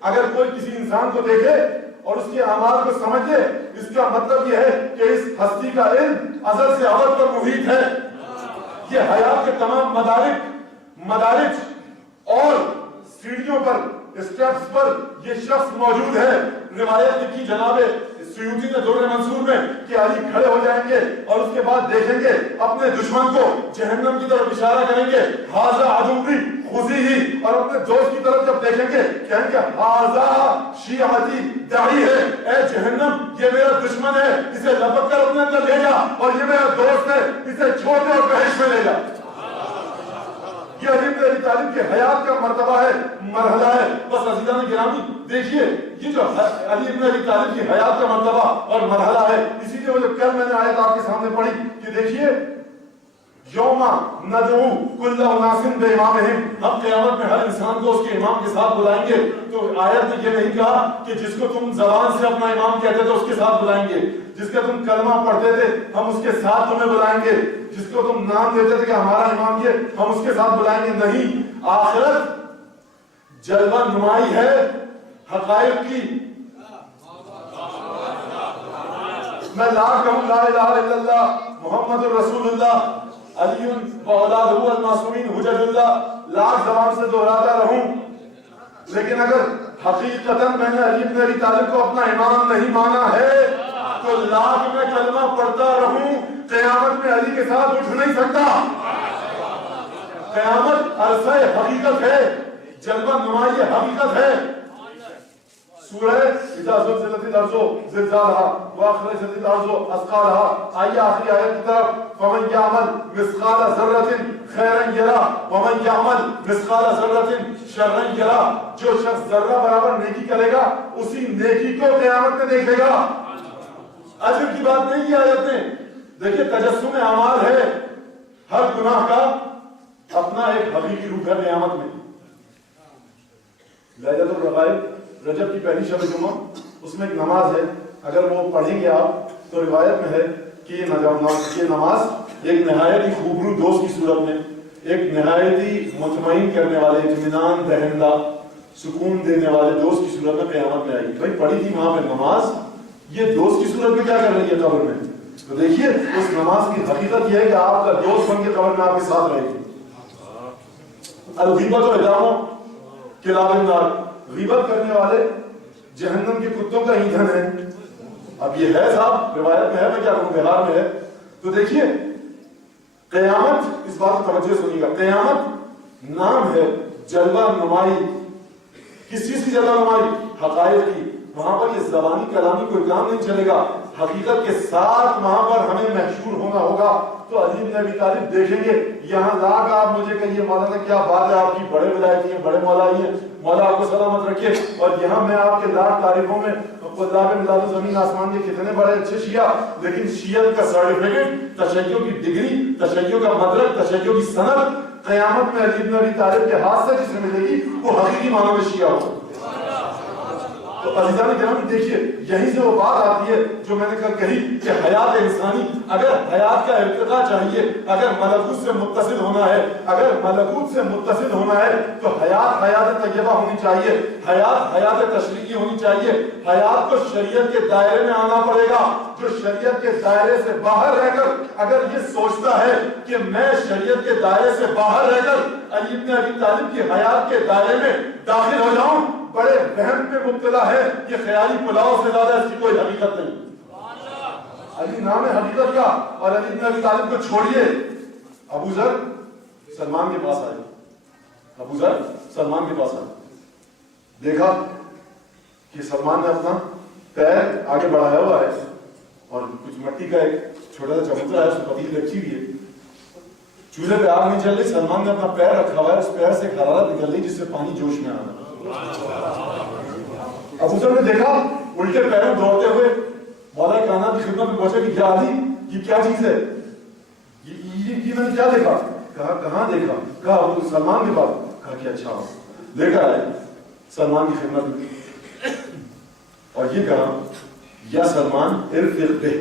اگر کوئی کسی انسان کو دیکھے اور اس کے اعمال کو سمجھ لے, اس کا مطلب یہ ہے کہ اس ہستی کا علم ازل سے ابد پر محیط ہے. یہ حیات کے تمام مدارج اور سیڑھیوں پر, اسٹیپس پر یہ شخص موجود ہے. روایت لکھی جناب سیوطی نے در منصور میں کہ علی کھڑے ہو جائیں گے اور اس کے بعد دیکھیں گے اپنے دشمن کو جہنم کی طرف اشارہ کریں گے, ھذا عدوی خذیہ, اور اپنے دوست کی طرف جب دیکھیں گے کہیں گے ھذا شیعتی داعی ہے, اے جہنم یہ میرا دشمن ہے, اسے لپک کر اپنے اندر لے جا, اور یہ میرا دوست ہے اسے چھوڑ دے اور بہشت میں لے جا. یہ علی بن ابی طالب کے حیات کا مرتبہ ہے, مرحلہ ہے. بس عزیزان گرامی دیکھیے یہ جو علی بن ابی طالب کی حیات کا مرتبہ اور مرحلہ ہے, اسی لیے وہ جو کل میں نے آیت آپ کے سامنے پڑھی کہ دیکھیے یوم ندعو کل اناس بامامہم, ہم قیامت میں ہر انسان کو اس کے امام کے ساتھ بلائیں گے. تو آیت نے یہ نہیں کہا کہ جس کو تم زبان سے اپنا امام کہتے تھے اس کے ساتھ بلائیں گے, جس کا تم کلمہ پڑھتے تھے ہم اس کے ساتھ تمہیں بلائیں گے, جس کو تم نام دیتے تھے کہ ہمارا امام یہ ہم اس کے ساتھ بلائیں گے. نہیں, آخرت جلوہ نمائی ہے حقائق کی میں لاکھ کہوں لا الہ الا اللہ محمد الرسول اللہ علی و اولادہ المعصومین حجج اللہ، لاکھ زبان سے دہراتا رہوں، لیکن اگر حقیقتاً میں نے علی بن ابی طالب کو اپنا امام نہیں مانا ہے تو لاکھ میں کلمہ پڑھتا رہوں، قیامت میں علی کے ساتھ اٹھ نہیں سکتا۔ قیامت عرصہ حقیقت ہے، جلوہ نمائی حقیقت ہے۔ سورہ اذا زلزلت الارض زلزالہا واخرجت الارض اثقالہا، آئیے آخری آیت کی طرف، فمن یعمل مثقال ذرۃ خیرا یرہ ومن یعمل مثقال ذرۃ شرا یرہ، جو شخص ذرہ برابر نیکی کرے گا اسی نیکی کو قیامت میں دیکھے گا۔ اجر کی بات نہیں ہے آیت میں، دیکھیے تجسم اعمال ہے، ہر گناہ کا اپنا ایک حقیقی روپ ہے قیامت میں۔ لیلۃ الرغائب رجب کی پہلی شب جمعہ، اس میں ایک نماز ہے، اگر وہ پڑھیں گے آپ تو روایت میں ہے کہ یہ نماز ایک نہایت ہی خوبصورت دوست کی صورت میں، ایک نہایت ہی مطمئن کرنے والے، اطمینان دہندہ، سکون دینے والے دوست کی صورت میں قیامت میں آئے گی۔ بھائی پڑھی تھی وہاں پہ نماز، یہ دوست کی صورت میں کیا کر رہی ہے قبر میں؟ تو دیکھیے اس نماز کی حقیقت یہ ہے کہ آپ کا دوست بن کے قبر میں آپ کے ساتھ رہے گی۔ الغیبۃ ادام کلاب النار، غیبت کرنے والے جہنم کے کتوں کا ایندھن ہے۔ اب یہ ہے صاحب، روایت میں ہے، میں کیا کہوں، بہار میں ہے۔ تو دیکھیے قیامت، اس بات کو توجہ سنیے گا، قیامت نام ہے جلوہ نمائی، کس چیز کی جلوہ نمائی؟ حقائق کی۔ وہاں پر یہ زبانی کلامی کوئی کام نہیں چلے گا، حقیقت کے ساتھ وہاں پر ہمیں محشور ہونا ہوگا۔ تو علی بن ابی طالب دیکھیں گے، یہاں لا کر آپ مجھے کہیے مولانا کیا بات ہے آپ کی، بڑے ولایتی ہیں، بڑے مولائی ہیں، مولا آپ کو سلامت رکھے، اور یہاں میں آپ کے لاکھ تعریفوں میں خدا ملاد زمین آسمان کے کتنے بڑے اچھے شیعہ، لیکن شیعت کا سرٹیفکیٹ، تشیع کی ڈگری، تشیع کا مدرک، تشیع کی سند قیامت میں علی بن ابی طالب کے ہاتھ سے جسے ملے گی وہ حقیقی معنوں میں شیعہ ہو۔ تو عزیزان کرام دیکھیے یہیں سے وہ بات آتی ہے جو میں نے کل کہی کہ حیات انسانی، اگر حیات کا ارتقاء چاہیے، اگر ملکوت سے متصل ہونا ہے، اگر ملکوت سے متصل ہونا ہے تو حیات حیات طیبہ ہونی چاہیے، حیات حیات تشریعی ہونی چاہیے، حیات کو شریعت کے دائرے میں آنا پڑے گا۔ جو شریعت کے دائرے سے باہر رہ کر اگر یہ سوچتا ہے کہ میں شریعت کے دائرے سے باہر رہ کر علی بن ابی طالب کی حیات کے دائرے میں داخل ہو جاؤں، بڑے وہم پہ مبتلا ہے، یہ خیالی پلاؤ سے زیادہ اس کی کوئی حقیقت نہیں۔ علی نام ہے حقیقت کا، اور علی بن ابی طالب کو چھوڑیے، ابو ذر سلمان کے پاس آئے، ابو ذر سلمان کے پاس آئے، دیکھا کہ سلمان نے اپنا پیر آگے بڑھایا ہوا ہے اور کچھ مٹی کا ایک چھوٹا سا چبوترا ہے، اس میں پتیلی رکھی ہوئی ہے، چولہے پہ آگ نہیں چل رہی، سلمان نے اپنا پیر رکھا ہوا ہے، اس پیر سے ایک حرارت نکل رہی جس سے پانی جوش میں آنا۔ ابو ذر نے دیکھا الٹے پیروں دوڑتے ہوئے مولا کائنات کی خدمت میں پہنچے کہ کیا علی یہ کیا چیز ہے، یہ میں نے کیا دیکھا؟ کہا کہاں دیکھا؟ کہا ابو سلمان کے پاس۔ کہا کہ اچھا لے کر آئے سلمان کی خدمت میں، اور یہ کہا یا سلمان ارفق بہ۔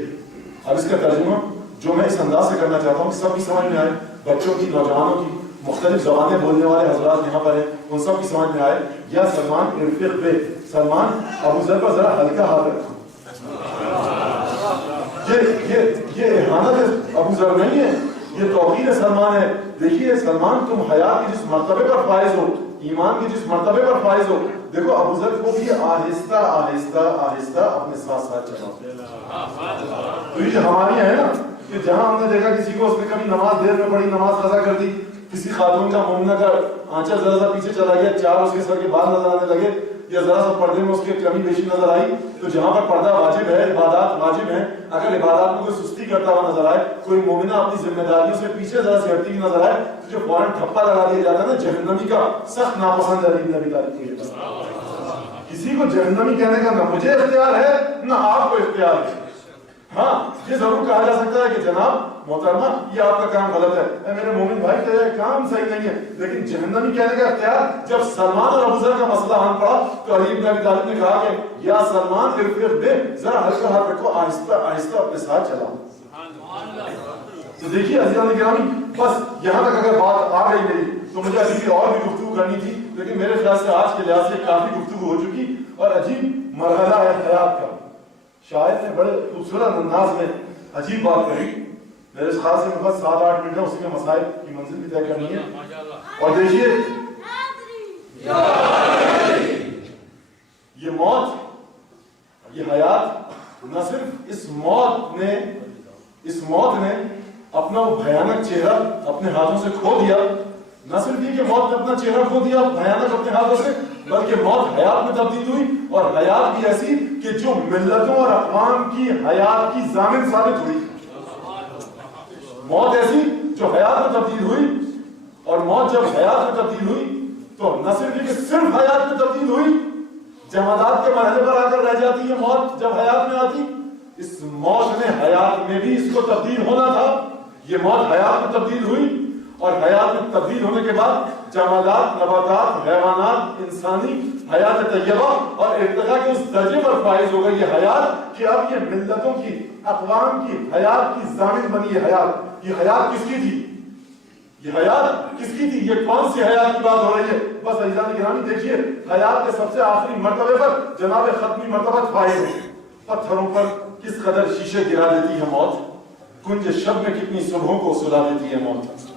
اب اس کا ترجمہ جو میں اس انداز سے کرنا چاہتا ہوں کہ سب کی سمجھ میں آئے، بچوں کی، نوجوانوں کی، مختلف زبانیں بولنے والے حضرات یہاں پر ہیں، ان سب کی سمجھ میں آئے، یا سلمان ارفق بہ، سلمان ابو ذر پر ذرا ہلکا ہاتھ رکھو۔ یہ احانت ابو ذر نہیں ہے، یہ توقیر سلمان ہے۔ دیکھیے سلمان تم حیات کی جس مرتبے پر فائز ہو، ایمان کی جس مرتبے پر فائز ہو، دیکھو ابو ذر کو بھی آہستہ آہستہ آہستہ اپنے ساتھ ساتھ چلاؤ۔ تو یہ جو ہماری ہے نا کہ جہاں ہم نے دیکھا کسی کو اس نے کبھی نماز دیر میں پڑھی، نماز قضا کر دی، کسی خاتون کا مومنہ کا آنچل ذرا سا پیچھے چلا گیا، چار اس کے سر کے بال نظر آنے لگے، یا ذرا سا پردے میں اس کی کمی بیشی نظر آئی، تو جہاں پر پردہ واجب ہے، عبادات واجب ہیں، اگر عبادات میں کوئی سستی کرتا ہوا نظر آئے، کوئی مومنہ اپنی ذمہ داریوں سے پیچھے ذرا سی ہٹتی ہوئی نظر آئے، تو جو فوراً ٹھپا لگا دیا جاتا ہے نا جہنمی کا، سخت ناپسند ہے علی بن ابی طالب کے لیے۔ کسی کو جہنمی کہنے کا نہ مجھے اختیار ہے نہ آپ کو اختیار ہے۔ ہاں یہ ضرور کہا جا سکتا ہے کہ جناب محترمہ یہ آپ کا کام غلط ہے، اے میرے مومن بھائی تیرا کام صحیح نہیں ہے، لیکن جہنمی کہنے کا اختیار جب سلمان اور ابو ذر کا مسئلہ آن پڑا تو علی بن ابی طالب نے کہا کہ یا سلمان ارفق بہ، ذرا ہلکا ہاتھ رکھو، آہستہ آہستہ اپنے ساتھ چلاؤ۔ تو دیکھیے عزیزان گرامی، بس یہاں تک اگر بات آ گئی میری تو مجھے ابھی بھی اور بھی گفتگو کرنی تھی، لیکن میرے خیال سے آج کے لحاظ سے کافی گفتگو ہو چکی، اور عجیب مرحلہ ہے حیات کا. شاعر نے بڑے خوبصورت انداز میں عجیب بات کہی. میرے خاص سے بس 7-8 منٹ ہے, اسی میں مسائل کی منزل بھی طے کرنی ہے. اور دیکھیے یہ موت, یہ حیات, نہ صرف اس موت نے اپنا وہ بھیانک چہرہ اپنے ہاتھوں سے کھو دیا, نہ صرف یہ کہ موت نے اپنا چہرہ کھو دیا بھیانک اپنے ہاتھوں سے, بلکہ موت حیات میں تبدیل ہوئی, اور حیات بھی ایسی کہ جو ملتوں اور اقوام کی حیات کی ضامن ثابت ہوئی. موت ایسی جو حیات میں تبدیل ہوئی, اور موت جب حیات میں تبدیل ہوئی تو نہ صرف یہ کہ صرف حیات میں تبدیل ہوئی, جمادات کے مرحلے پر آ کر رہ جاتی ہے موت جب حیات میں آتی. اس موت نے حیات میں بھی اس کو تبدیل ہونا تھا. یہ موت حیات میں تبدیل ہوئی, اور حیات میں تبدیل ہونے کے بعد جمادات, نباتات, حیوانات, انسانی حیات طیبہ اور ارتقاء کے اس درجے پر فائز ہو گئی یہ حیات کہ اب یہ ملتوں کی, اقوام کی حیات کی ضامن بنی. یہ حیات کس کی تھی؟ یہ حیات کس کی تھی؟ یہ کون سی حیات کی بات ہو رہی ہے؟ بس عزیزان گرامی دیکھیے, حیات کے سب سے آخری مرتبے پر جناب ختمی مرتبہ فائز ہے. پتھروں پر کس قدر شیشے گرا دیتی ہے موت, کنج شب میں کتنی صبحوں کو سلا دیتی ہے موت,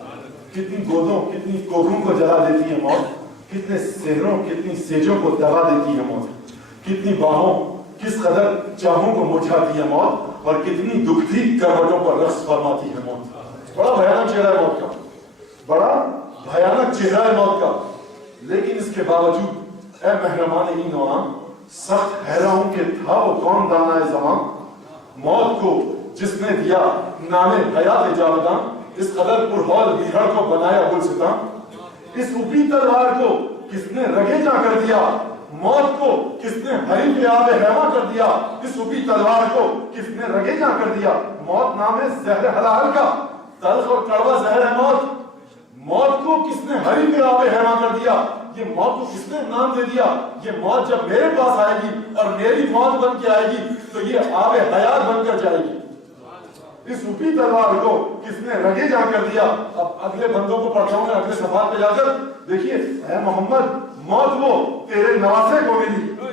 کتنی گودوں, کتنی کوہروں کو جلا دیتی ہے موت, کتنے سہروں, کتنی سیجوں کو دبا دیتی ہے موت, کتنی باہوں, کس قدر چاہوں کو مرجھاتی ہے موت, اور کتنی دکھتی کروٹوں پر رقص فرماتی ہے موت. بڑا بھیانک چہرہ ہے موت کا, بڑا بھیانک چہرہ ہے موت کا. لیکن اس کے باوجود اے محرمان این و عام, سخت حیران ہوں کہ تھا وہ کون دانا زمان, موت کو جس نے دیا نام حیات جاوداں, اس قدر پرہول بیہڑ کو بنایا گلستاں. اس اوپی تلوار کو کس نے رگے جا کر دیا, موت کو کس نے حریف آب حیواں کر دیا. اس اوپی تلوار کو کس نے رگے جا کر دیا. موت نام ہے زہر حلال کا, تلخ اور کڑوا زہر ہے موت. موت کو کس نے حریف آب حیواں کر دیا. یہ موت کو کس نے نام دے دیا. یہ موت جب میرے پاس آئے گی اور میری موت بن کے آئے گی تو یہ آب حیات بن کر جائے گی. اس اوپی تلوار کو کس نے رگے جا کر دیا. اب اگلے بندوں کو پڑھتا ہوں میں اگلے صفحات پہ جا کر. دیکھیے اے محمد, موت وہ تیرے نواسے کو ملی.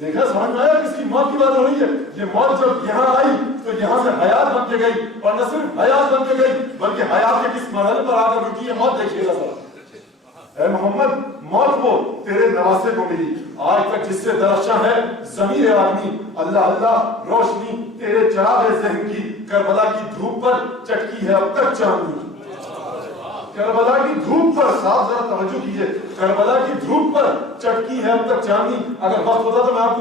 دیکھا سمجھ میں آیا کس کی موت کی بات ہو رہی ہے. یہ موت جب یہاں آئی تو یہاں سے حیات بن کے گئی, اور نہ صرف حیات بن کے گئی بلکہ حیات کے کس مرحلے پر آ کر رکی ہے موت. دیکھیے گا سر, اے محمد موت وہ تیرے نواسے کو ملی. آج تک جس سے درخشاں ہے ضمیر آدمی, اللہ اللہ روشنی تیرے چراغ ذہن کی. کربلا کی دھوپ پر چٹکی ہے اب تک چاندنی. کربلا کی دھوپ پر, صاف ذرا توجہ کیجئے, کربلا کی دھوپ پر چٹکی ہے اب تک چاندنی. اگر وقت ہوتا تو میں آپ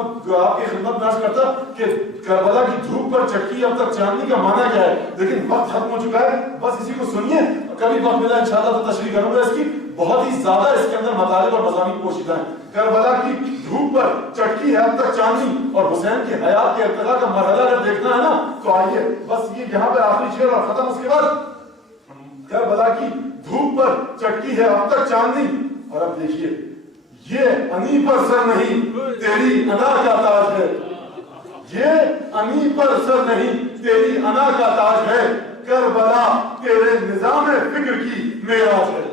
کی خدمت میں عرض کرتا کہ کربلا کی دھوپ پر چٹکی اب تک چاندنی کا معنی کیا ہے, لیکن وقت ختم ہو چکا ہے. بس اسی کو سنیے, کبھی وقت ملا انشاءاللہ تو تشریح کروں گا اس کی. بہت ہی زیادہ اس کے اندر مطالب اور مضامین پوشیدہ ہیں. کربلا کی دھوپ پر چٹکی ہے اب تک چاندنی, اور حسین کی حیات کے ارتقاء کا مرحلہ اگر دیکھنا ہے نا تو آئیے بس یہ یہاں پہ آخری شعر اور ختم. اس کے بعد کربلا کی دھوپ پر چٹکی ہے اب تک چاندنی. اور اب دیکھیے, یہ انی پر سر نہیں تیری انا کا تاج ہے. یہ انی پر سر نہیں تیری انا کا تاج ہے. کربلا تیرے نظام فکر کی معراج ہے.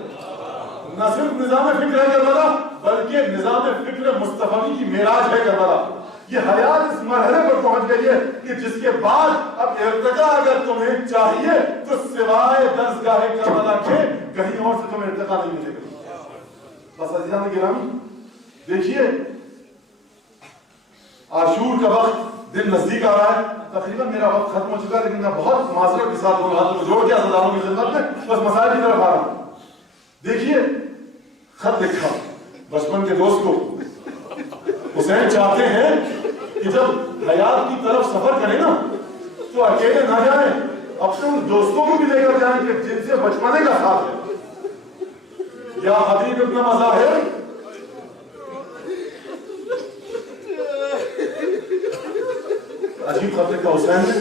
نہ صرف نظام فکر ہے کربلا بلکہ نظام فکر مصطفی کی معراج ہے کربلا. یہ حیات اس مرحلے پر پہنچ گئی ہے کہ جس کے بعد اب ارتقاء اگر تمہیں چاہیے تو سوائے درسگاہ کربلا کے کہیں اور سے تمہیں ارتقاء نہیں ملے گا. بس عزیزان گرامی دیکھیے, عاشور کا وقت دن نزدیک آ رہا ہے. تقریباً میرا وقت ختم ہو چکا ہے, لیکن میں بہت معذرت کے ساتھ دونوں ہاتھوں کو جوڑ کے عزیزانوں کی خدمت میں بس مسائل کی طرف آ رہا ہوں. دیکھیے خط لکھا بچپن کے دوست کو. حسین چاہتے ہیں کہ جب حیات کی طرف سفر کریں نا تو اکیلے نہ جائیں, اپنے ان دوستوں کو بھی لے کر جائیں کہ جن سے بچپنے کا ساتھ ہے. یا حبیب ابن مظاہر, عجیب خط لکھا حسین نے.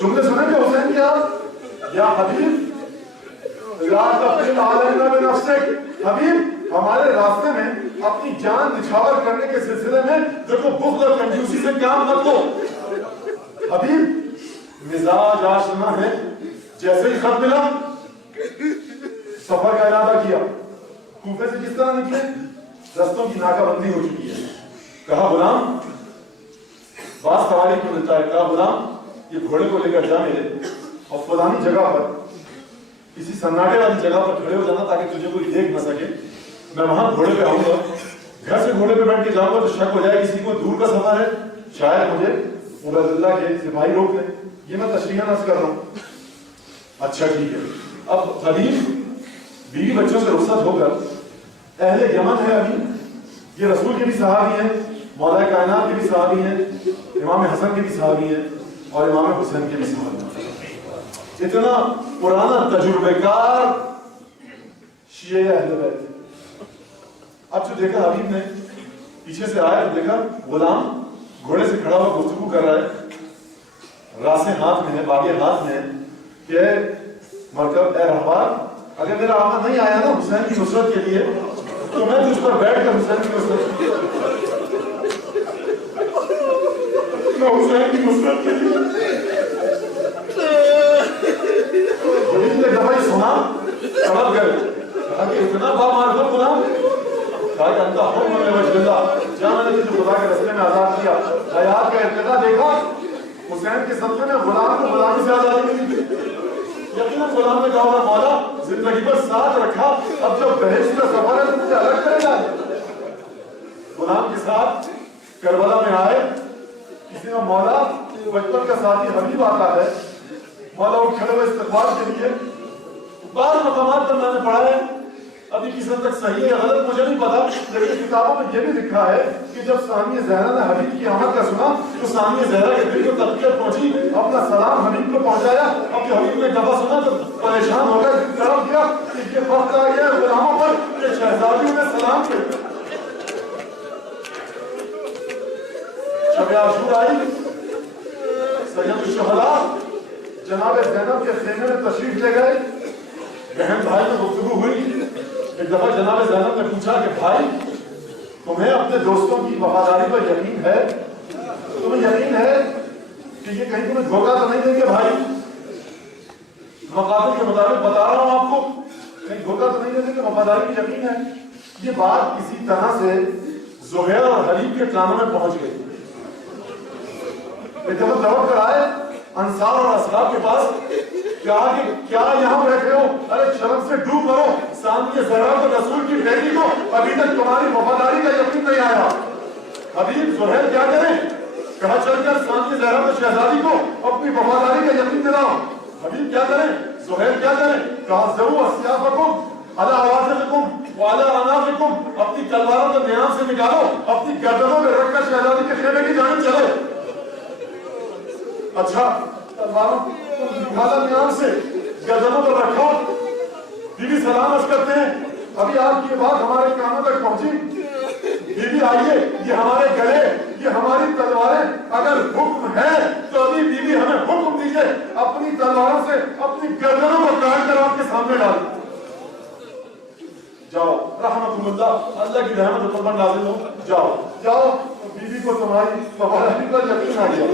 جملے سنے کہ حسین کیا, یا حبیب لا تقتل علینا بنفسک. حبیب ہمارے راستے میں اپنی جان نچھاور کرنے کے سلسلے میں دیکھو بخل اور کنجوسی سے کام مت لو. حبیب مزاج آشنا ہے. جیسے ہی خط ملا سفر کا ارادہ کیا. کوفے سے کس طرح نکلے, رستوں کی ناکہ بندی ہو چکی ہے, کہا غلام بعض سواری کو ملتا ہے، کہا غلام یہ گھوڑے کو لے کر جا میرے اور فلانی جگہ پر کسی سناٹے والی جگہ پر کھڑے ہو جانا تاکہ تجھے کوئی دیکھ نہ سکے، میں وہاں گھوڑے پہ آؤں گا، گھر سے گھوڑے پہ بیٹھ کے جاؤں گا تو شک ہو جائے کسی کو دور کا سفر ہے، شاید مجھے عبید اللہ کے سپاہی روک لیں، یہ میں تشریح نصب کر رہا ہوں۔ اچھا ٹھیک ہے، اب حبیب بیوی بچوں سے رخصت ہو کر اہل یمن ہے، ابھی یہ رسول کے بھی صحابی ہیں، مولا کائنات کے بھی صحابی ہیں، امام حسن کے بھی صحابی ہیں اور امام حسین کے بھی صحابی ہیں، اتنا پرانا تجربہ کار شیعہ اہل بیت۔ اب جو دیکھا حبیب نے پیچھے سے آیا تو دیکھا غلام گھوڑے سے کھڑا ہوا گفتگو کر رہا ہے، راسیں ہاتھ میں ہیں، باغیں ہاتھ میں ہیں کہ مرکب اے رہبار اگر میرا آقا نہیں آیا نا حسین کی نصرت کے لیے تو میں تجھ پر بیٹھ کر حسین کی نصرت کے لیے حبیب نے دفعہ سنا سمجھ گئے، کہا کہ اتنا بامعرفت غلام، کہا کہ انتا حکم میں وجہ اللہ، جہاں میں نے تجھے خدا کے رسلے میں آزاد کیا، حیات کا ارتقا دیکھا، حسین کے صدقے میں غلام کو غلامی سے آزادی ملی، یقیناً غلام نے کہا مولا زندگی پر ساتھ رکھا، اب جب بہشت کا سفر ہے تو مجھے الگ کرے گا۔ غلام کے ساتھ کربلا میں آئے، کسی میں مولا بچپن کا ساتھی حبیب آتا ہے، مولا وہ کھڑے ہوئے استقبال کے لیے، بعض مقامات پر میں نے پڑھا ہے، ابھی کسی حد تک صحیح ہے غلط مجھے نہیں پتا، لیکن کتابوں میں یہ بھی لکھا ہے کہ جب ثانیہ زہرا نے حبیب کی آمد کا سنا تو ثانیہ زہرا کے دل کو تقویت پہنچی، اپنا سلام حبیب کو پہنچایا، اب کہ حبیب نے دفعہ سنا تو پریشان ہو گیا، طرف کیا کہ یہ وقت آ گیا غلاموں پر کہ شہزادیوں نے سلام کیا۔ شب عاشور آئی، سید الشہداء جناب زینب کے خیمے میں تشریف لے گئے، بہن بھائی میں گفتگو ہوئی، ایک دفعہ جناب زینب نے پوچھا کہ بھائی تمہیں اپنے دوستوں کی وفاداری پر یقین ہے؟ تمہیں یقین ہے کہ یہ کہیں تمہیں دھوکہ تو نہیں دیں گے بھائی؟ مقابل کے مطابق بتا رہا ہوں آپ کو، کہیں دھوکہ تو نہیں دیں گے، وفاداری کی یقین ہے۔ یہ بات کسی طرح سے زہیر اور حبیب کے کانوں میں پہنچ گئی، ایک دفعہ دوڑ کر آئے انصار اور اصحاب کے پاس، کہا کہ کیا یہاں بیٹھے ہو؟ ارے شرم سے ڈوب مرو، ثانیہ زہرا کو رسول کی بیٹی کو ابھی تک تمہاری وفاداری کا یقین نہیں آیا۔ حبیب زہیر کیا کریں؟ کہا چل کر ثانیہ زہرا کو شہزادی کو اپنی وفاداری کا یقین دلاؤ۔ حبیب کیا کریں؟ زہیر کیا کریں؟ کہا ضرور اسیافکم علی عواتقکم وعلی انافکم، اپنی تلواروں کو نیام سے نکالو، اپنی گردنوں میں رکھ کر شہزادی کے خیمے کی جانب چلو۔ اچھا تلواروں کو نکالا نیام سے، گردنوں پر رکھا، بی بی سلام عرض کرتے ہیں ابھی آپ کی بات ہمارے کانوں تک پہنچی، بی بی آئیے، یہ ہمارے گلے، یہ ہماری تلواریں، اگر حکم ہے تو ابھی بی بی ہمیں حکم دیجئے، اپنی تلواروں سے اپنی گردنوں کو کاٹ کر آپ کے سامنے ڈال جاؤ، رحمتم اللہ، اللہ کی رحمت تم پر نازل ہو، جاؤ جاؤ، بی بی کو تمہاری وفاداری پر یقین آ گیا۔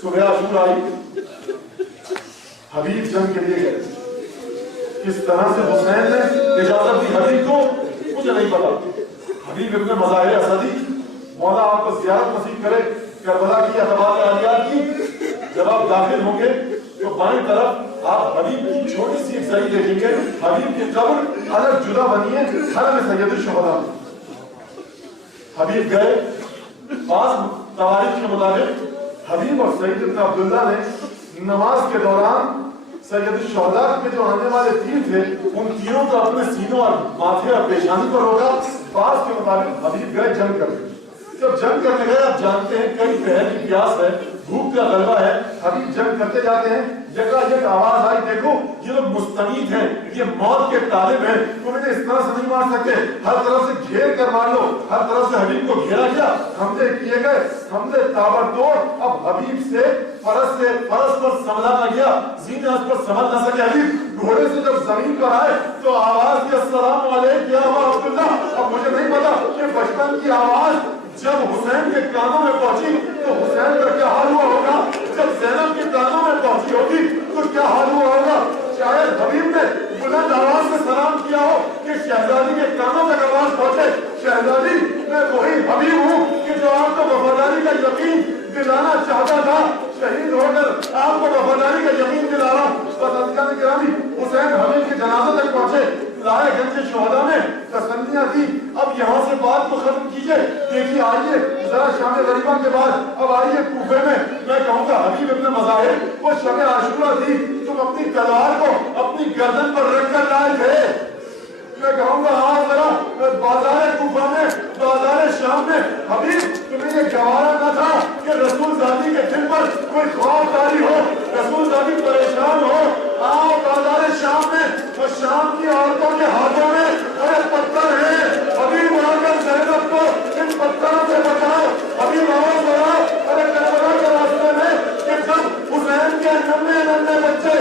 صبح عاشور آئی، حبیب جنگ کے لیے گئے، کس طرح سے حسین نے اجازت دی حبیب کو مجھے نہیں پتا، حبیب ابن مظاہر اسدی مولا آپ کو زیارت نصیب کرے، کربلا کی احتمال عالیات کی، جب آپ داخل ہوں گے تو بائیں طرف آپ حبیب کی چھوٹی سی ایک زری دیکھیں گے، حبیب کی قبر الگ جدا بنی ہے حرم سید الشہداء۔ حبیب گئے، بعض تواریخ کے مطابق حبیب اور سعید بن عبداللہ نے نماز کے دوران سید الشہداء کے جو آنے والے تیر تھے ان تیروں کو اپنے سینوں اور ماتھے اور پیشانی پر روکا، بعض کے مطابق حبیب گئے جنگ کرنے۔ جب جنگ کرنے گئے آپ جانتے ہیں کئی پہر کی پیاس ہے، بھوک کا غلبہ ہے، حبیب جنگ کرتے جاتے ہیں، یکا یک آواز آئی دیکھو یہ لوگ مستعید ہیں، یہ موت کے طالب ہیں، تم انہیں اس طرح سے نہیں مار سکتے، ہر طرف سے گھیر کر مار لو۔ ہر طرف سے حبیب کو گھیرا گیا، حملے کیے گئے، حملے تابڑتوڑ۔ اب حبیب سے فرس پر سنبھلا نہ گیا، زینے اس پر سنبھل نہ سکے۔ حبیب گھوڑے سے جب زمین پر آئے تو آواز کی السلام علیکم یا ابا عبداللہ۔ اب مجھے نہیں پتا کہ بچپن کی آواز جب حسین کے کانوں میں پہنچی تو حسین کا کیا حال ہوا ہوگا، جب زینب کے کانوں میں پہنچی ہوگی تو کیا حال ہوا ہوگا۔ شاید حبیب نے بلند آواز سے سلام کیا ہو کہ شہزادی کے کانوں تک آواز پہنچے، شہزادی میں وہی حبیب ہوں کہ جو آپ کو وفاداری کا یقین دلانا چاہتا تھا، شہید ہو کر آپ کو وفاداری کا یقین دلا رہا ہوں۔ بس عزیزان گرامی، حسین حبیب کے جنازے تک پہنچے، لائے گنج شہداء میں تسلیاں دی۔ اب یہاں سے بات کو ختم کیجئے، دیکھیے آئیے ذرا شام غریبہ کے بعد اب آئیے کوفے میں کہوں گا حبیب ابن مظاہر وہ شب عاشورہ تھی، تم اپنی تلوار کو اپنی گردن پر رکھ کر لائے تھے۔ میں کہوں گا ہاں ذرا بازار کوفہ میں، بازار شام میں حبیب تمہیں یہ گوارا نہ تھا کہ رسول زادی کے دل پر کوئی خوف طاری ہو، رسول زادی پریشان ہو۔ آؤ بازار شام میں، اور شام کی عورتوں کے ہاتھوں میں ارے پتھر ہیں، حبیب آ کر زینب کو ان پتھروں سے بچاؤ۔ حبیب آؤ ذرا ارے کربلا کے راستے میں کہ جب حسین کے ننھے ننھے بچے